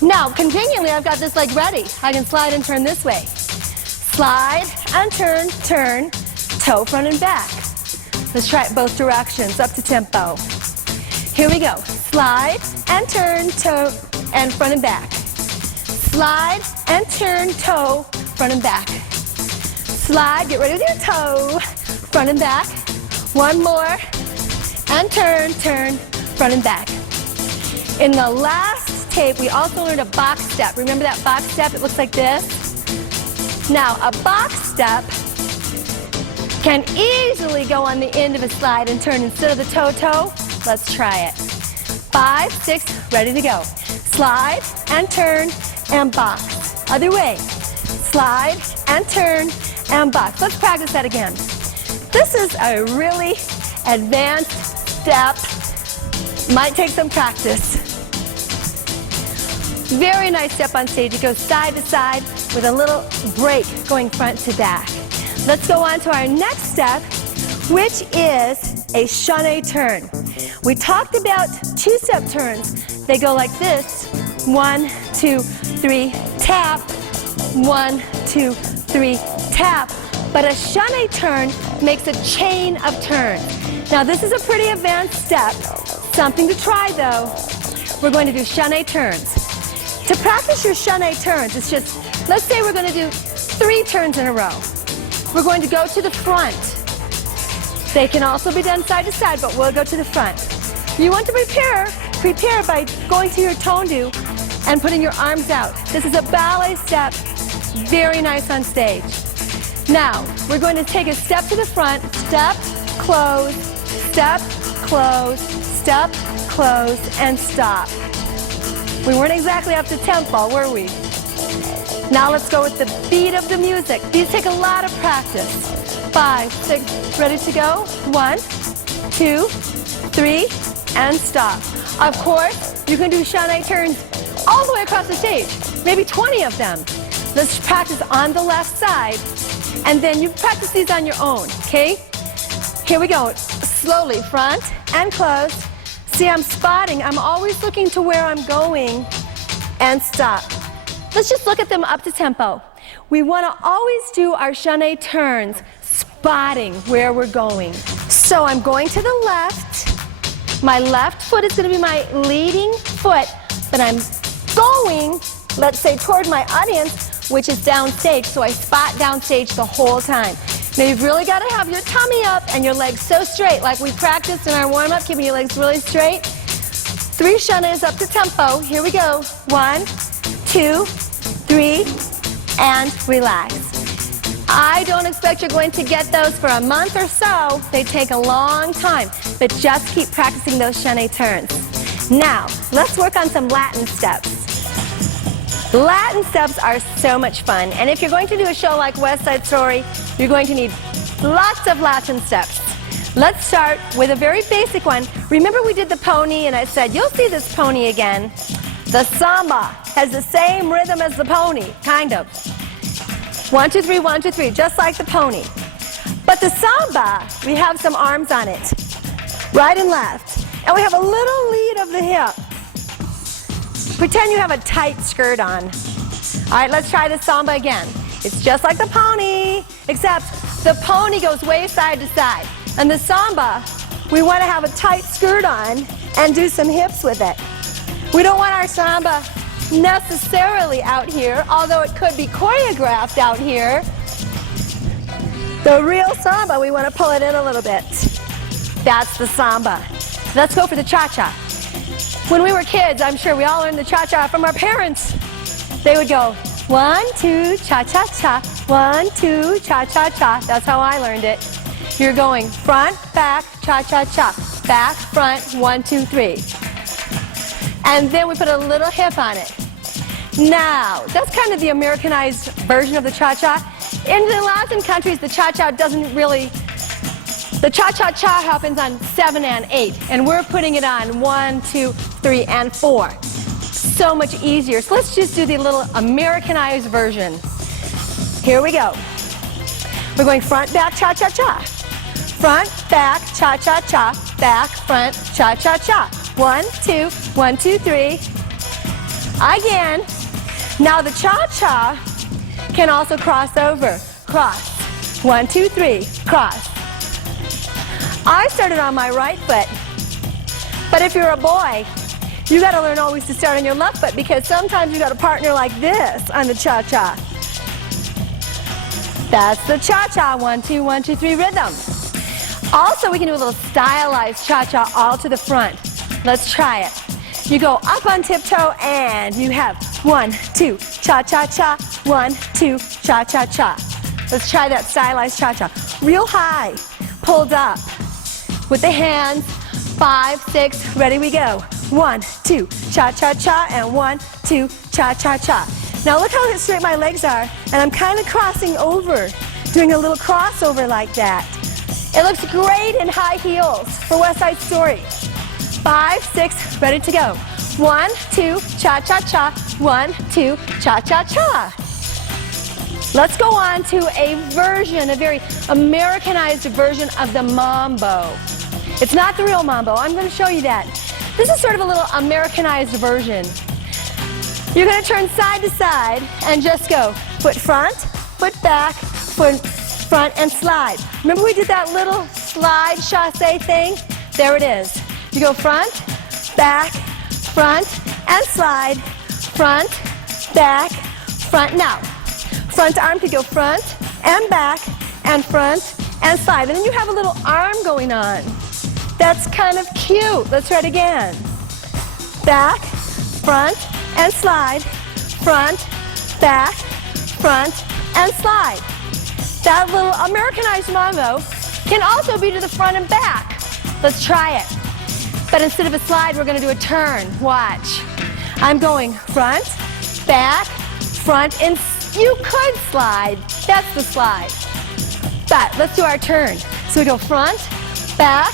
Now, conveniently, I've got this leg ready. I can slide and turn this way. Slide and turn, turn, toe front and back. Let's try it both directions, up to tempo. Here we go. Slide and turn, toe and front and back. Slide and turn, toe, front and back. Slide, get ready with your toe, front and back. One more, and turn, turn, front and back. In the last tape, we also learned a box step. Remember that box step? It looks like this. Now, a box step can easily go on the end of a slide and turn instead of the toe-toe. Let's try it. 5, 6, ready to go. Slide and turn and box. Other way. Slide and turn and box. Let's practice that again. This is a really advanced step. Might take some practice. Very nice step on stage. It goes side to side with a little break going front to back. Let's go on to our next step, which is a Chaine turn. We talked about 2-step turns. They go like this. 1, 2, 3, tap. 1, 2, 3, tap. But a Chaine turn makes a chain of turns. Now this is a pretty advanced step. Something to try though. We're going to do Chaine turns. To practice your Chaine turns, it's just, let's say we're going to do 3 turns in a row. We're going to go to the front. They can also be done side to side, but we'll go to the front. You want to prepare by going to your Tendu and putting your arms out. This is a ballet step, very nice on stage. Now, we're going to take a step to the front, step, close, step, close, step, close, and stop. We weren't exactly up to tempo, were we? Now let's go with the beat of the music. These take a lot of practice. 5, 6, ready to go? 1, 2, 3, and stop. Of course, you can do Chaine turns all the way across the stage, maybe 20 of them. Let's practice on the left side, and then you practice these on your own, okay? Here we go. Slowly, front and close. See, I'm spotting. I'm always looking to where I'm going, and stop. Let's just look at them up to tempo. we want to always do our Chaine turns, spotting where we're going. So I'm going to the left. My left foot is going to be my leading foot, but I'm going, let's say, toward my audience, which is downstage, so I spot downstage the whole time. Now you've really got to have your tummy up and your legs so straight, like we practiced in our warm-up, keeping your legs really straight. 3 Chaines up to tempo. Here we go. 1, 2, 3, and relax. I don't expect you're going to get those for a month or so. They take a long time, but just keep practicing those Chaine turns. Now, let's work on some Latin steps. Latin steps are so much fun, and if you're going to do a show like West Side Story, you're going to need lots of Latin steps. Let's start with a very basic one. Remember we did the pony, and I said, you'll see this pony again. The samba has the same rhythm as the pony, kind of. 1, 2, 3, 1, 2, 3, just like the pony. But the samba, we have some arms on it, right and left. And we have a little lead of the hip. Pretend you have a tight skirt on. All right, let's try the samba again. It's just like the pony, except the pony goes way side to side. And the samba, we want to have a tight skirt on and do some hips with it. We don't want our samba necessarily out here, although it could be choreographed out here. The real samba, we want to pull it in a little bit. That's the samba. Let's go for the cha-cha. When we were kids, I'm sure we all learned the cha-cha from our parents. They would go, 1, 2, cha-cha-cha, 1, 2, cha-cha-cha. That's how I learned it. You're going front, back, cha-cha-cha, back, front, 1, 2, 3. And then we put a little hip on it. Now, that's kind of the Americanized version of the cha-cha. In the Latin countries, the cha-cha doesn't really, the cha-cha-cha happens on 7 and 8, and we're putting it on 1, 2, 3, and 4. So much easier. So let's just do the little Americanized version. Here we go. We're going front, back, cha-cha-cha. Front, back, cha-cha-cha, back, front, cha-cha-cha. 1, 2, 1, 2, 3. Again. Now the cha-cha can also cross over. Cross. 1, 2, 3. Cross. I started on my right foot. But if you're a boy, you got to learn always to start on your left foot, because sometimes you got a partner like this on the cha-cha. That's the cha-cha. 1, 2, 1, 2, 3 rhythm. Also, we can do a little stylized cha-cha all to the front. Let's try it. You go up on tiptoe and you have 1, 2, cha-cha-cha, 1, 2, cha-cha-cha. Let's try that stylized cha-cha. Real high, pulled up with the hands. 5, 6, ready we go. 1, 2, cha-cha-cha, and 1, 2, cha-cha-cha. Now look how straight my legs are, and I'm kind of crossing over, doing a little crossover like that. It looks great in high heels for West Side Story. 5, 6, ready to go. 1, 2, cha-cha-cha, 1, 2, cha-cha-cha. Let's go on to a version, a very Americanized version of the Mambo. It's not the real Mambo. I'm going to show you that. This is sort of a little Americanized version. You're going to turn side to side and just go foot front, foot back, foot front, and slide. Remember we did that little slide chasse thing? There it is. You go front, back, front, and slide. Front, back, front. Now, front arm could go front and back and front and slide. And then you have a little arm going on. That's kind of cute. Let's try it again. Back, front, and slide. Front, back, front, and slide. That little Americanized mambo can also be to the front and back. Let's try it. But instead of a slide, we're going to do a turn. Watch. I'm going front, back, front, and you could slide. That's the slide. But let's do our turn. So we go front, back,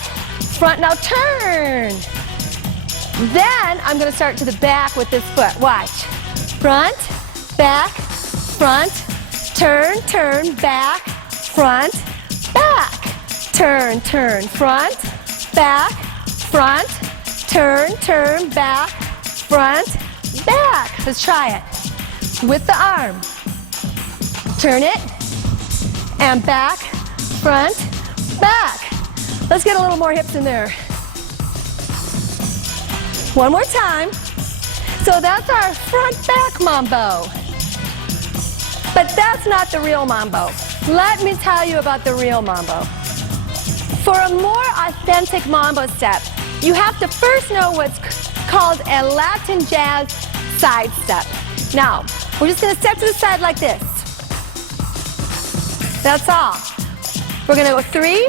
front, now turn. Then I'm going to start to the back with this foot. Watch. Front, back, front, turn, turn, back, front, back. Turn, turn, front, back, front, turn, turn, back, front, back. Let's try it. With the arm. turn it, and back, front, back. Let's get a little more hips in there. One more time. So that's our front back mambo. But that's not the real mambo. Let me tell you about the real mambo. For a more authentic mambo step, you have to first know what's called a Latin jazz side step. Now, we're just going to step to the side like this. That's all. We're going to go 3,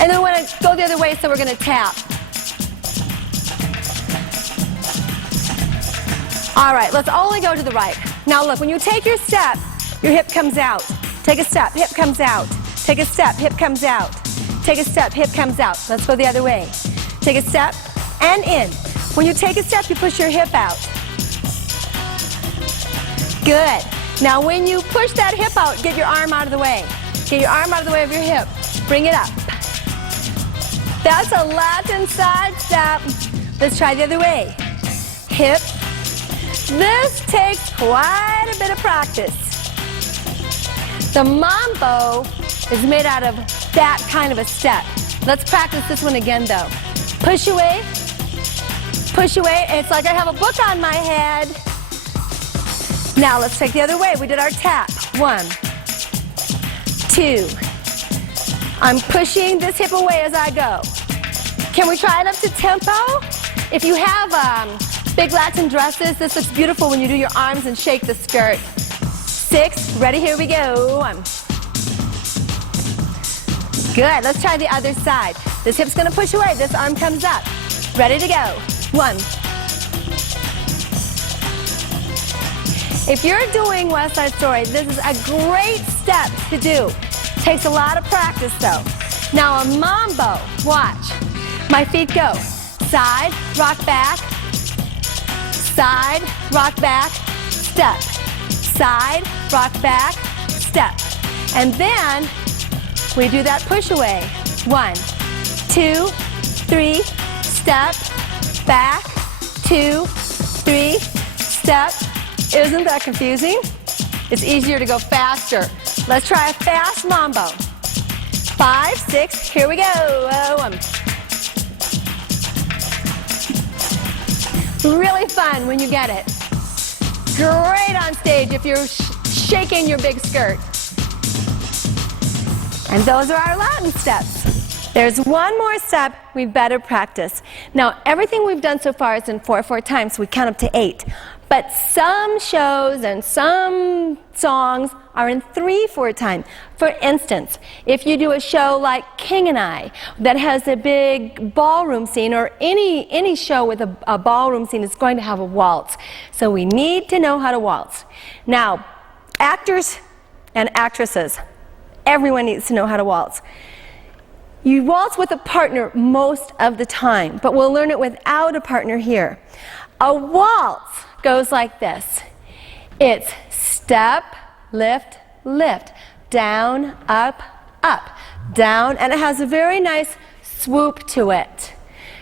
and then we're going to go the other way, so we're going to tap. All right, let's only go to the right. Now look, when you take your step, your hip comes out. Take a step, hip comes out. Take a step, hip comes out. Take a step, hip comes out. Let's go the other way. Take a step and in. When you take a step, you push your hip out. Good. Now when you push that hip out, get your arm out of the way. Get your arm out of the way of your hip. Bring it up. That's a Latin side step. Let's try the other way. Hip. This takes quite a bit of practice. The mambo is made out of that kind of a step. Let's practice this one again though. Push away. Push away. It's like I have a book on my head. Now let's take the other way. We did our tap. 1, 2. I'm pushing this hip away as I go. Can we try it up to tempo? If you have big Latin dresses, this looks beautiful when you do your arms and shake the skirt. 6, ready, here we go. Good, let's try the other side. This hip's gonna push away, this arm comes up. Ready to go. 1. If you're doing West Side Story, this is a great step to do. Takes a lot of practice though. Now a mambo, watch. My feet go. Side, rock back. Side, rock back, step. Side, rock back, step. And then we do that push away. 1, 2, 3, step, back, 2, 3, step. Isn't that confusing? It's easier to go faster. Let's try a fast mambo. 5, 6, here we go. Really fun when you get it. Great on stage if you're shaking your big skirt. And those are our Latin steps. There's one more step we better practice. Now, everything we've done so far is in 4/4 time, so we count up to 8. But some shows and some songs are in 3/4 time. For instance, if you do a show like King and I that has a big ballroom scene, or any show with a ballroom scene is going to have a waltz. So we need to know how to waltz. Now, actors and actresses, everyone needs to know how to waltz. You waltz with a partner most of the time, but we'll learn it without a partner here. A waltz goes like this. It's step, lift, lift, down, up, up, down, and it has a very nice swoop to it.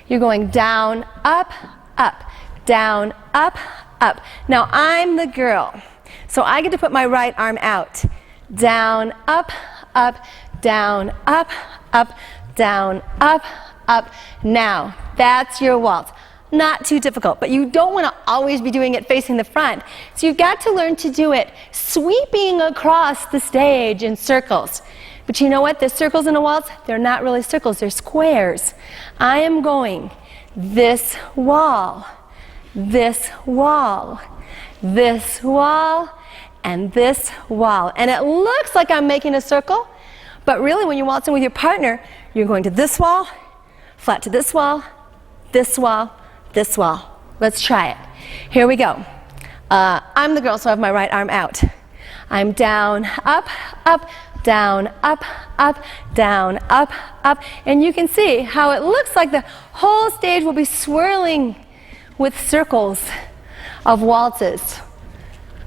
You're going down, up, up, down, up, up. Now I'm the girl, so I get to put my right arm out. Down, up, up, down, up, up, down, up, up. Now, that's your waltz. Not too difficult, but you don't want to always be doing it facing the front. So you've got to learn to do it sweeping across the stage in circles. But you know what? The circles in a waltz, they're not really circles, they're squares. I am going this wall, this wall, this wall, and this wall. And it looks like I'm making a circle, but really when you're waltzing with your partner, you're going to this wall, flat to this wall, this wall, this wall. Let's try it. Here we go. I'm the girl, so I have my right arm out. I'm down, up, up, down, up, up, down, up, up. And you can see how it looks like the whole stage will be swirling with circles of waltzes.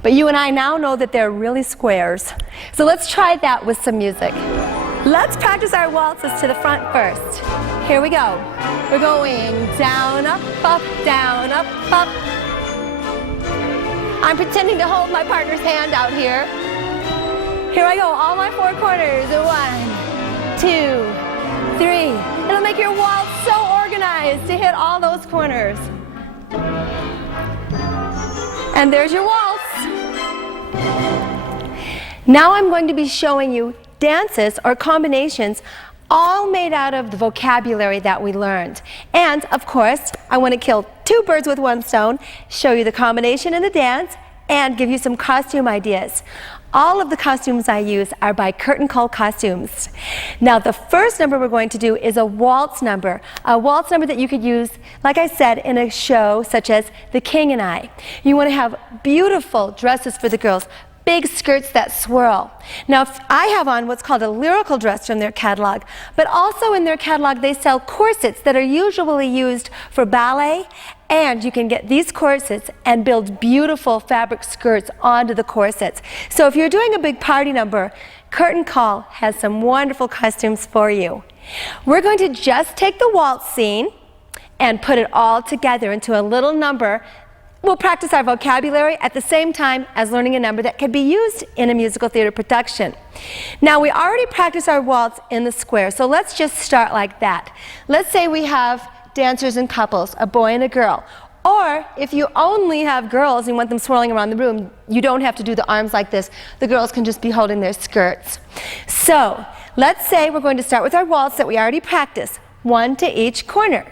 But you and I now know that they're really squares. So let's try that with some music. Let's practice our waltzes to the front first. Here we go. We're going down, up, up, down, up, up. I'm pretending to hold my partner's hand out here. Here I go, all my four corners. 1, 2, 3. It'll make your waltz so organized to hit all those corners. And there's your waltz. Now I'm going to be showing you dances or combinations all made out of the vocabulary that we learned. And of course, I want to kill two birds with one stone, show you the combination in the dance, and give you some costume ideas. All of the costumes I use are by curtain call costumes. Now the first number we're going to do is a waltz number that you could use, like I said, in a show such as The King and I. You want to have beautiful dresses for the girls, big skirts that swirl. Now I have on what's called a lyrical dress from their catalog, but also in their catalog they sell corsets that are usually used for ballet, and you can get these corsets and build beautiful fabric skirts onto the corsets. So if you're doing a big party number, Curtain Call has some wonderful costumes for you. We're going to just take the waltz scene and put it all together into a little number. We'll practice our vocabulary at the same time as learning a number that could be used in a musical theater production. Now we already practiced our waltz in the square, so let's just start like that. Let's say we have dancers in couples, a boy and a girl. Or if you only have girls and you want them swirling around the room, you don't have to do the arms like this. The girls can just be holding their skirts. So let's say we're going to start with our waltz that we already practiced, one to each corner.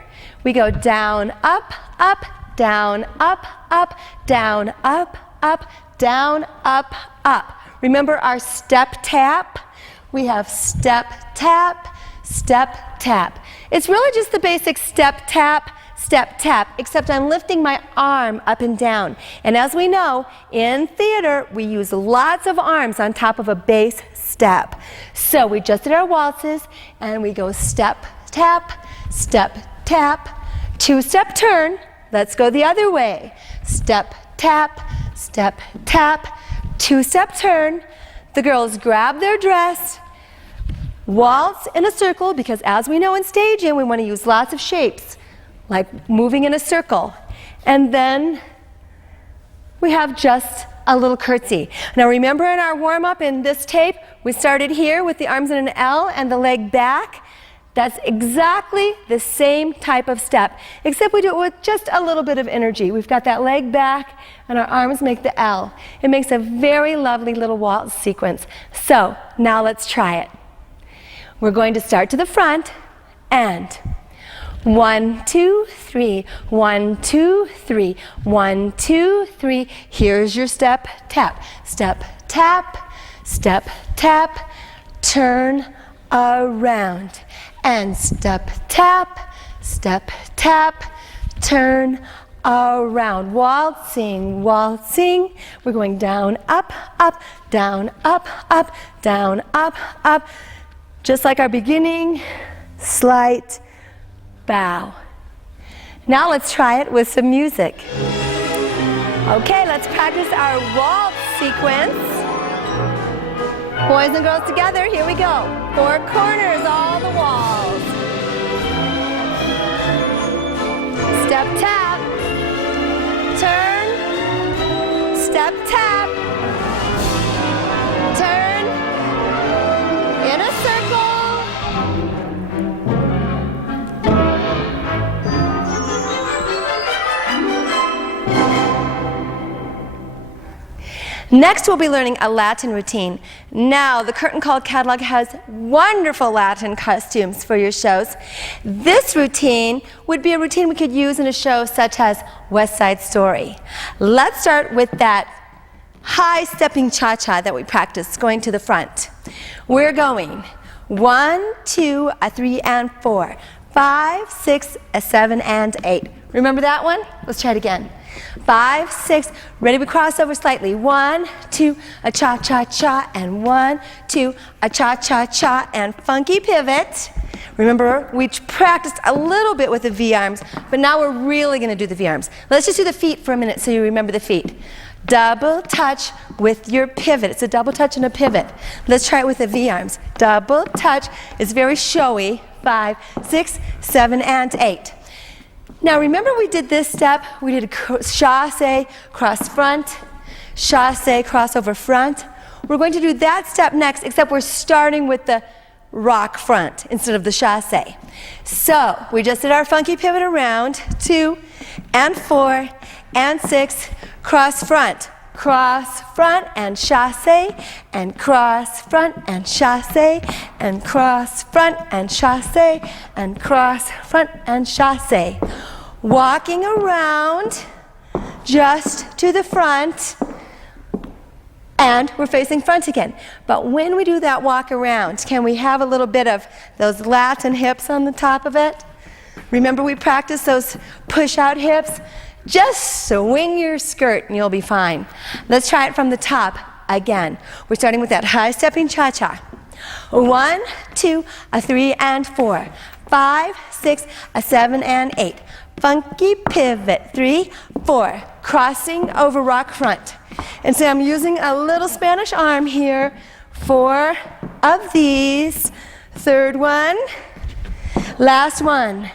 We go down, up, up, down, up, up, down, up, up, down, up, up. Remember our step tap? We have step tap, step tap. It's really just the basic step tap, except I'm lifting my arm up and down. And as we know, in theater, we use lots of arms on top of a bass step. So we just did our waltzes, and we go step tap, two-step turn. Let's go the other way. Step tap, two-step turn. The girls grab their dress, waltz in a circle, because as we know in staging, we want to use lots of shapes, like moving in a circle. And then we have just a little curtsy. Now remember in our warm-up in this tape, we started here with the arms in an L and the leg back. That's exactly the same type of step, except we do it with just a little bit of energy. We've got that leg back, and our arms make the L. It makes a very lovely little waltz sequence. So now let's try it. We're going to start to the front, and 1, 2, 3, 1, 2, 3, 1, 2, 3. Here's your step tap, step tap, turn around. And step tap, turn around. Waltzing, waltzing. We're going down, up, up, down, up, up, down, up, up. Just like our beginning, slight bow. Now let's try it with some music. Okay, let's practice our waltz sequence. Boys and girls together, here we go. 4 corners, all the walls. Step tap, turn, step tap, turn, in a circle. Next, we'll be learning a Latin routine. Now, the Curtain Call catalog has wonderful Latin costumes for your shows. This routine would be a routine we could use in a show such as West Side Story. Let's start with that high stepping cha-cha that we practiced, going to the front. We're going 1, 2, 3, and 4, 5, 6, 7, and 8. Remember that one? Let's try it again. 5, 6, ready, we cross over slightly. 1, 2, a cha-cha-cha, and 1, 2, a cha-cha-cha, and funky pivot. Remember, we practiced a little bit with the V-arms, but now we're really going to do the V-arms. Let's just do the feet for a minute so you remember the feet. Double touch with your pivot. It's a double touch and a pivot. Let's try it with the V-arms. Double touch is very showy. 5, 6, 7, and 8. Now remember we did this step, we did a chasse, cross front, chasse, crossover front. We're going to do that step next, except we're starting with the rock front instead of the chasse. So we just did our funky pivot around, 2 and 4 and 6, cross front and chasse, and cross front and chasse, and cross front and chasse, and cross front and chasse. Walking around just to the front, and we're facing front again. But when we do that walk around, can we have a little bit of those lats and hips on the top of it? Remember we practiced those push-out hips? Just swing your skirt and you'll be fine. Let's try it from the top again. We're starting with that high-stepping cha-cha. 1, 2, 3 and 4, 5, 6, 7 and 8. Funky pivot, 3, 4, crossing over rock front. And so I'm using a little Spanish arm here, 4 of these, third one, last one.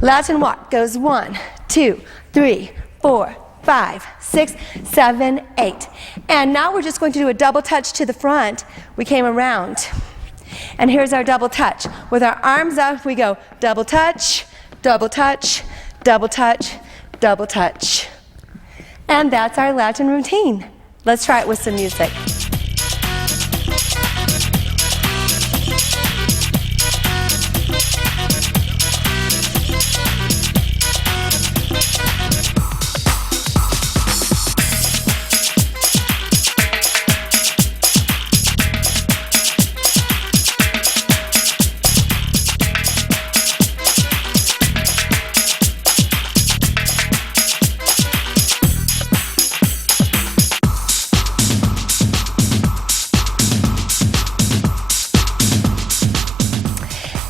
Latin walk goes 1, 2, 3, 4, 5, 6, 7, 8. And now we're just going to do a double touch to the front. We came around. And here's our double touch. With our arms up, we go double touch, double touch, double touch, double touch. And that's our Latin routine. Let's try it with some music.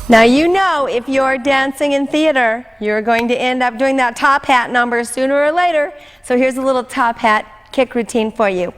Now you know if you're dancing in theater, you're going to end up doing that top hat number sooner or later. So here's a little top hat kick routine for you.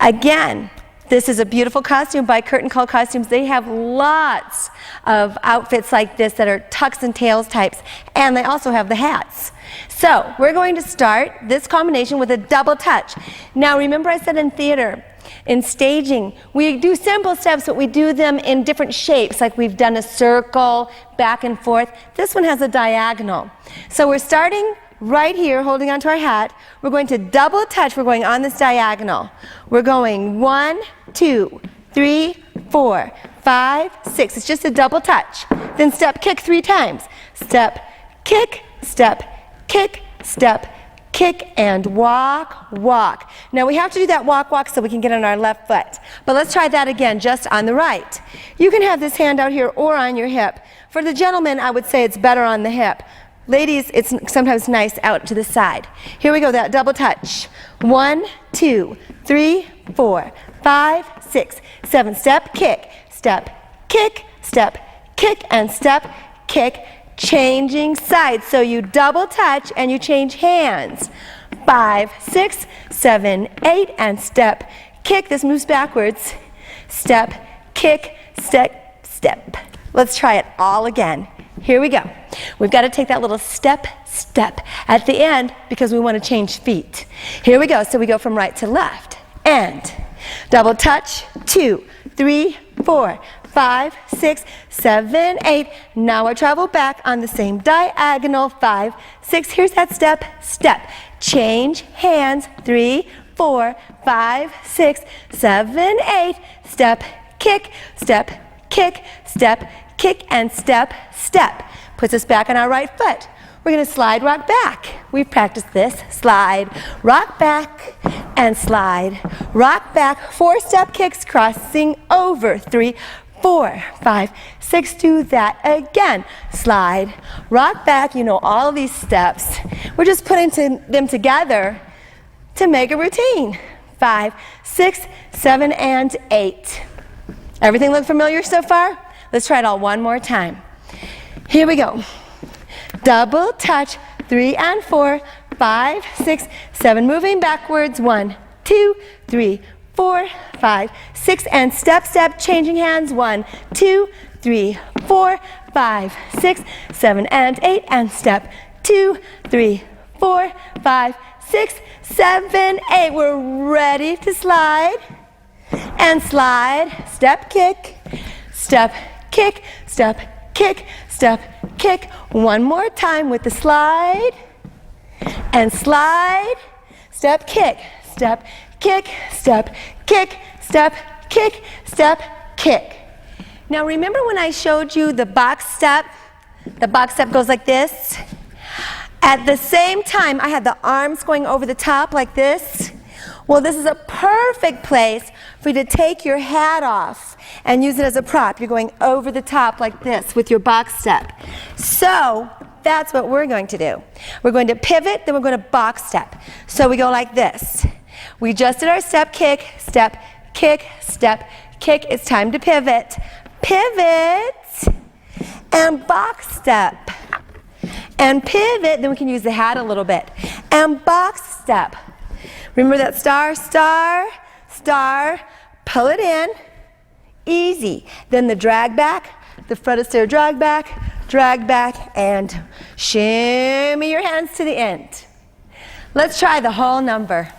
Again, this is a beautiful costume by Curtain Call Costumes. They have lots of outfits like this that are tucks and tails types, and they also have the hats. So we're going to start this combination with a double touch. Now remember I said in theater, in staging, we do simple steps, but we do them in different shapes, like we've done a circle, back and forth. This one has a diagonal. So we're starting right here, holding onto our hat. We're going to double touch. We're going on this diagonal. We're going 1, 2, 3, 4, 5, 6. It's just a double touch. Then step, kick 3 times. Step, kick, step, kick, step, kick, and walk, walk. Now we have to do that walk, walk so we can get on our left foot. But let's try that again, just on the right. You can have this hand out here or on your hip. For the gentlemen, I would say it's better on the hip. Ladies, it's sometimes nice out to the side. Here we go, that double touch. 1, 2, 3, 4, 5, 6, 7. Step, kick, step, kick, and step, kick. Changing sides. So you double touch and you change hands. 5, 6, 7, 8, and step, kick. This moves backwards. Step, kick, step, step. Let's try it all again. Here we go. We've got to take that little step, step at the end because we want to change feet. Here we go. So we go from right to left. And double touch, 2, 3, 4, 5, 6, 7, 8. Now I travel back on the same diagonal. 5, 6. Here's that step, step. Change hands. 3, 4, 5, 6, 7, 8. Step, kick, step, kick, step, kick, and step, step. Puts us back on our right foot. We're going to slide, rock back. We've practiced this. Slide, rock back, and slide, rock back. 4 step kicks, crossing over. 3, 4, 5, 6. Do that again. Slide, rock back. You know all of these steps. We're just putting them together to make a routine. 5, 6, 7, and 8. Everything look familiar so far? Let's try it all one more time. Here we go. Double touch, 3 and 4, 5, 6, 7. Moving backwards. 1, 2, 3, 4, 5, 6, and step, step, changing hands. 1, 2, 3, 4, 5, 6, 7, and 8, and step. 2, 3, 4, 5, 6, 7, 8. We're ready to slide. And slide, step, kick, step, kick, step, kick, step, kick. One more time with the slide. And slide, step, kick, step, kick, step, kick, step, kick, step, kick. Now remember when I showed you the box step? The box step goes like this. At the same time, I had the arms going over the top like this. Well, this is a perfect place for you to take your hat off and use it as a prop. You're going over the top like this with your box step. So that's what we're going to do. We're going to pivot, then we're going to box step. So we go like this. We just did our step, kick, step, kick, step, kick. It's time to pivot. Pivot and box step. And pivot, then we can use the hat a little bit. And box step. Remember that star, star, star, pull it in, easy. Then the drag back, the front of stair drag back, and shimmy your hands to the end. Let's try the whole number.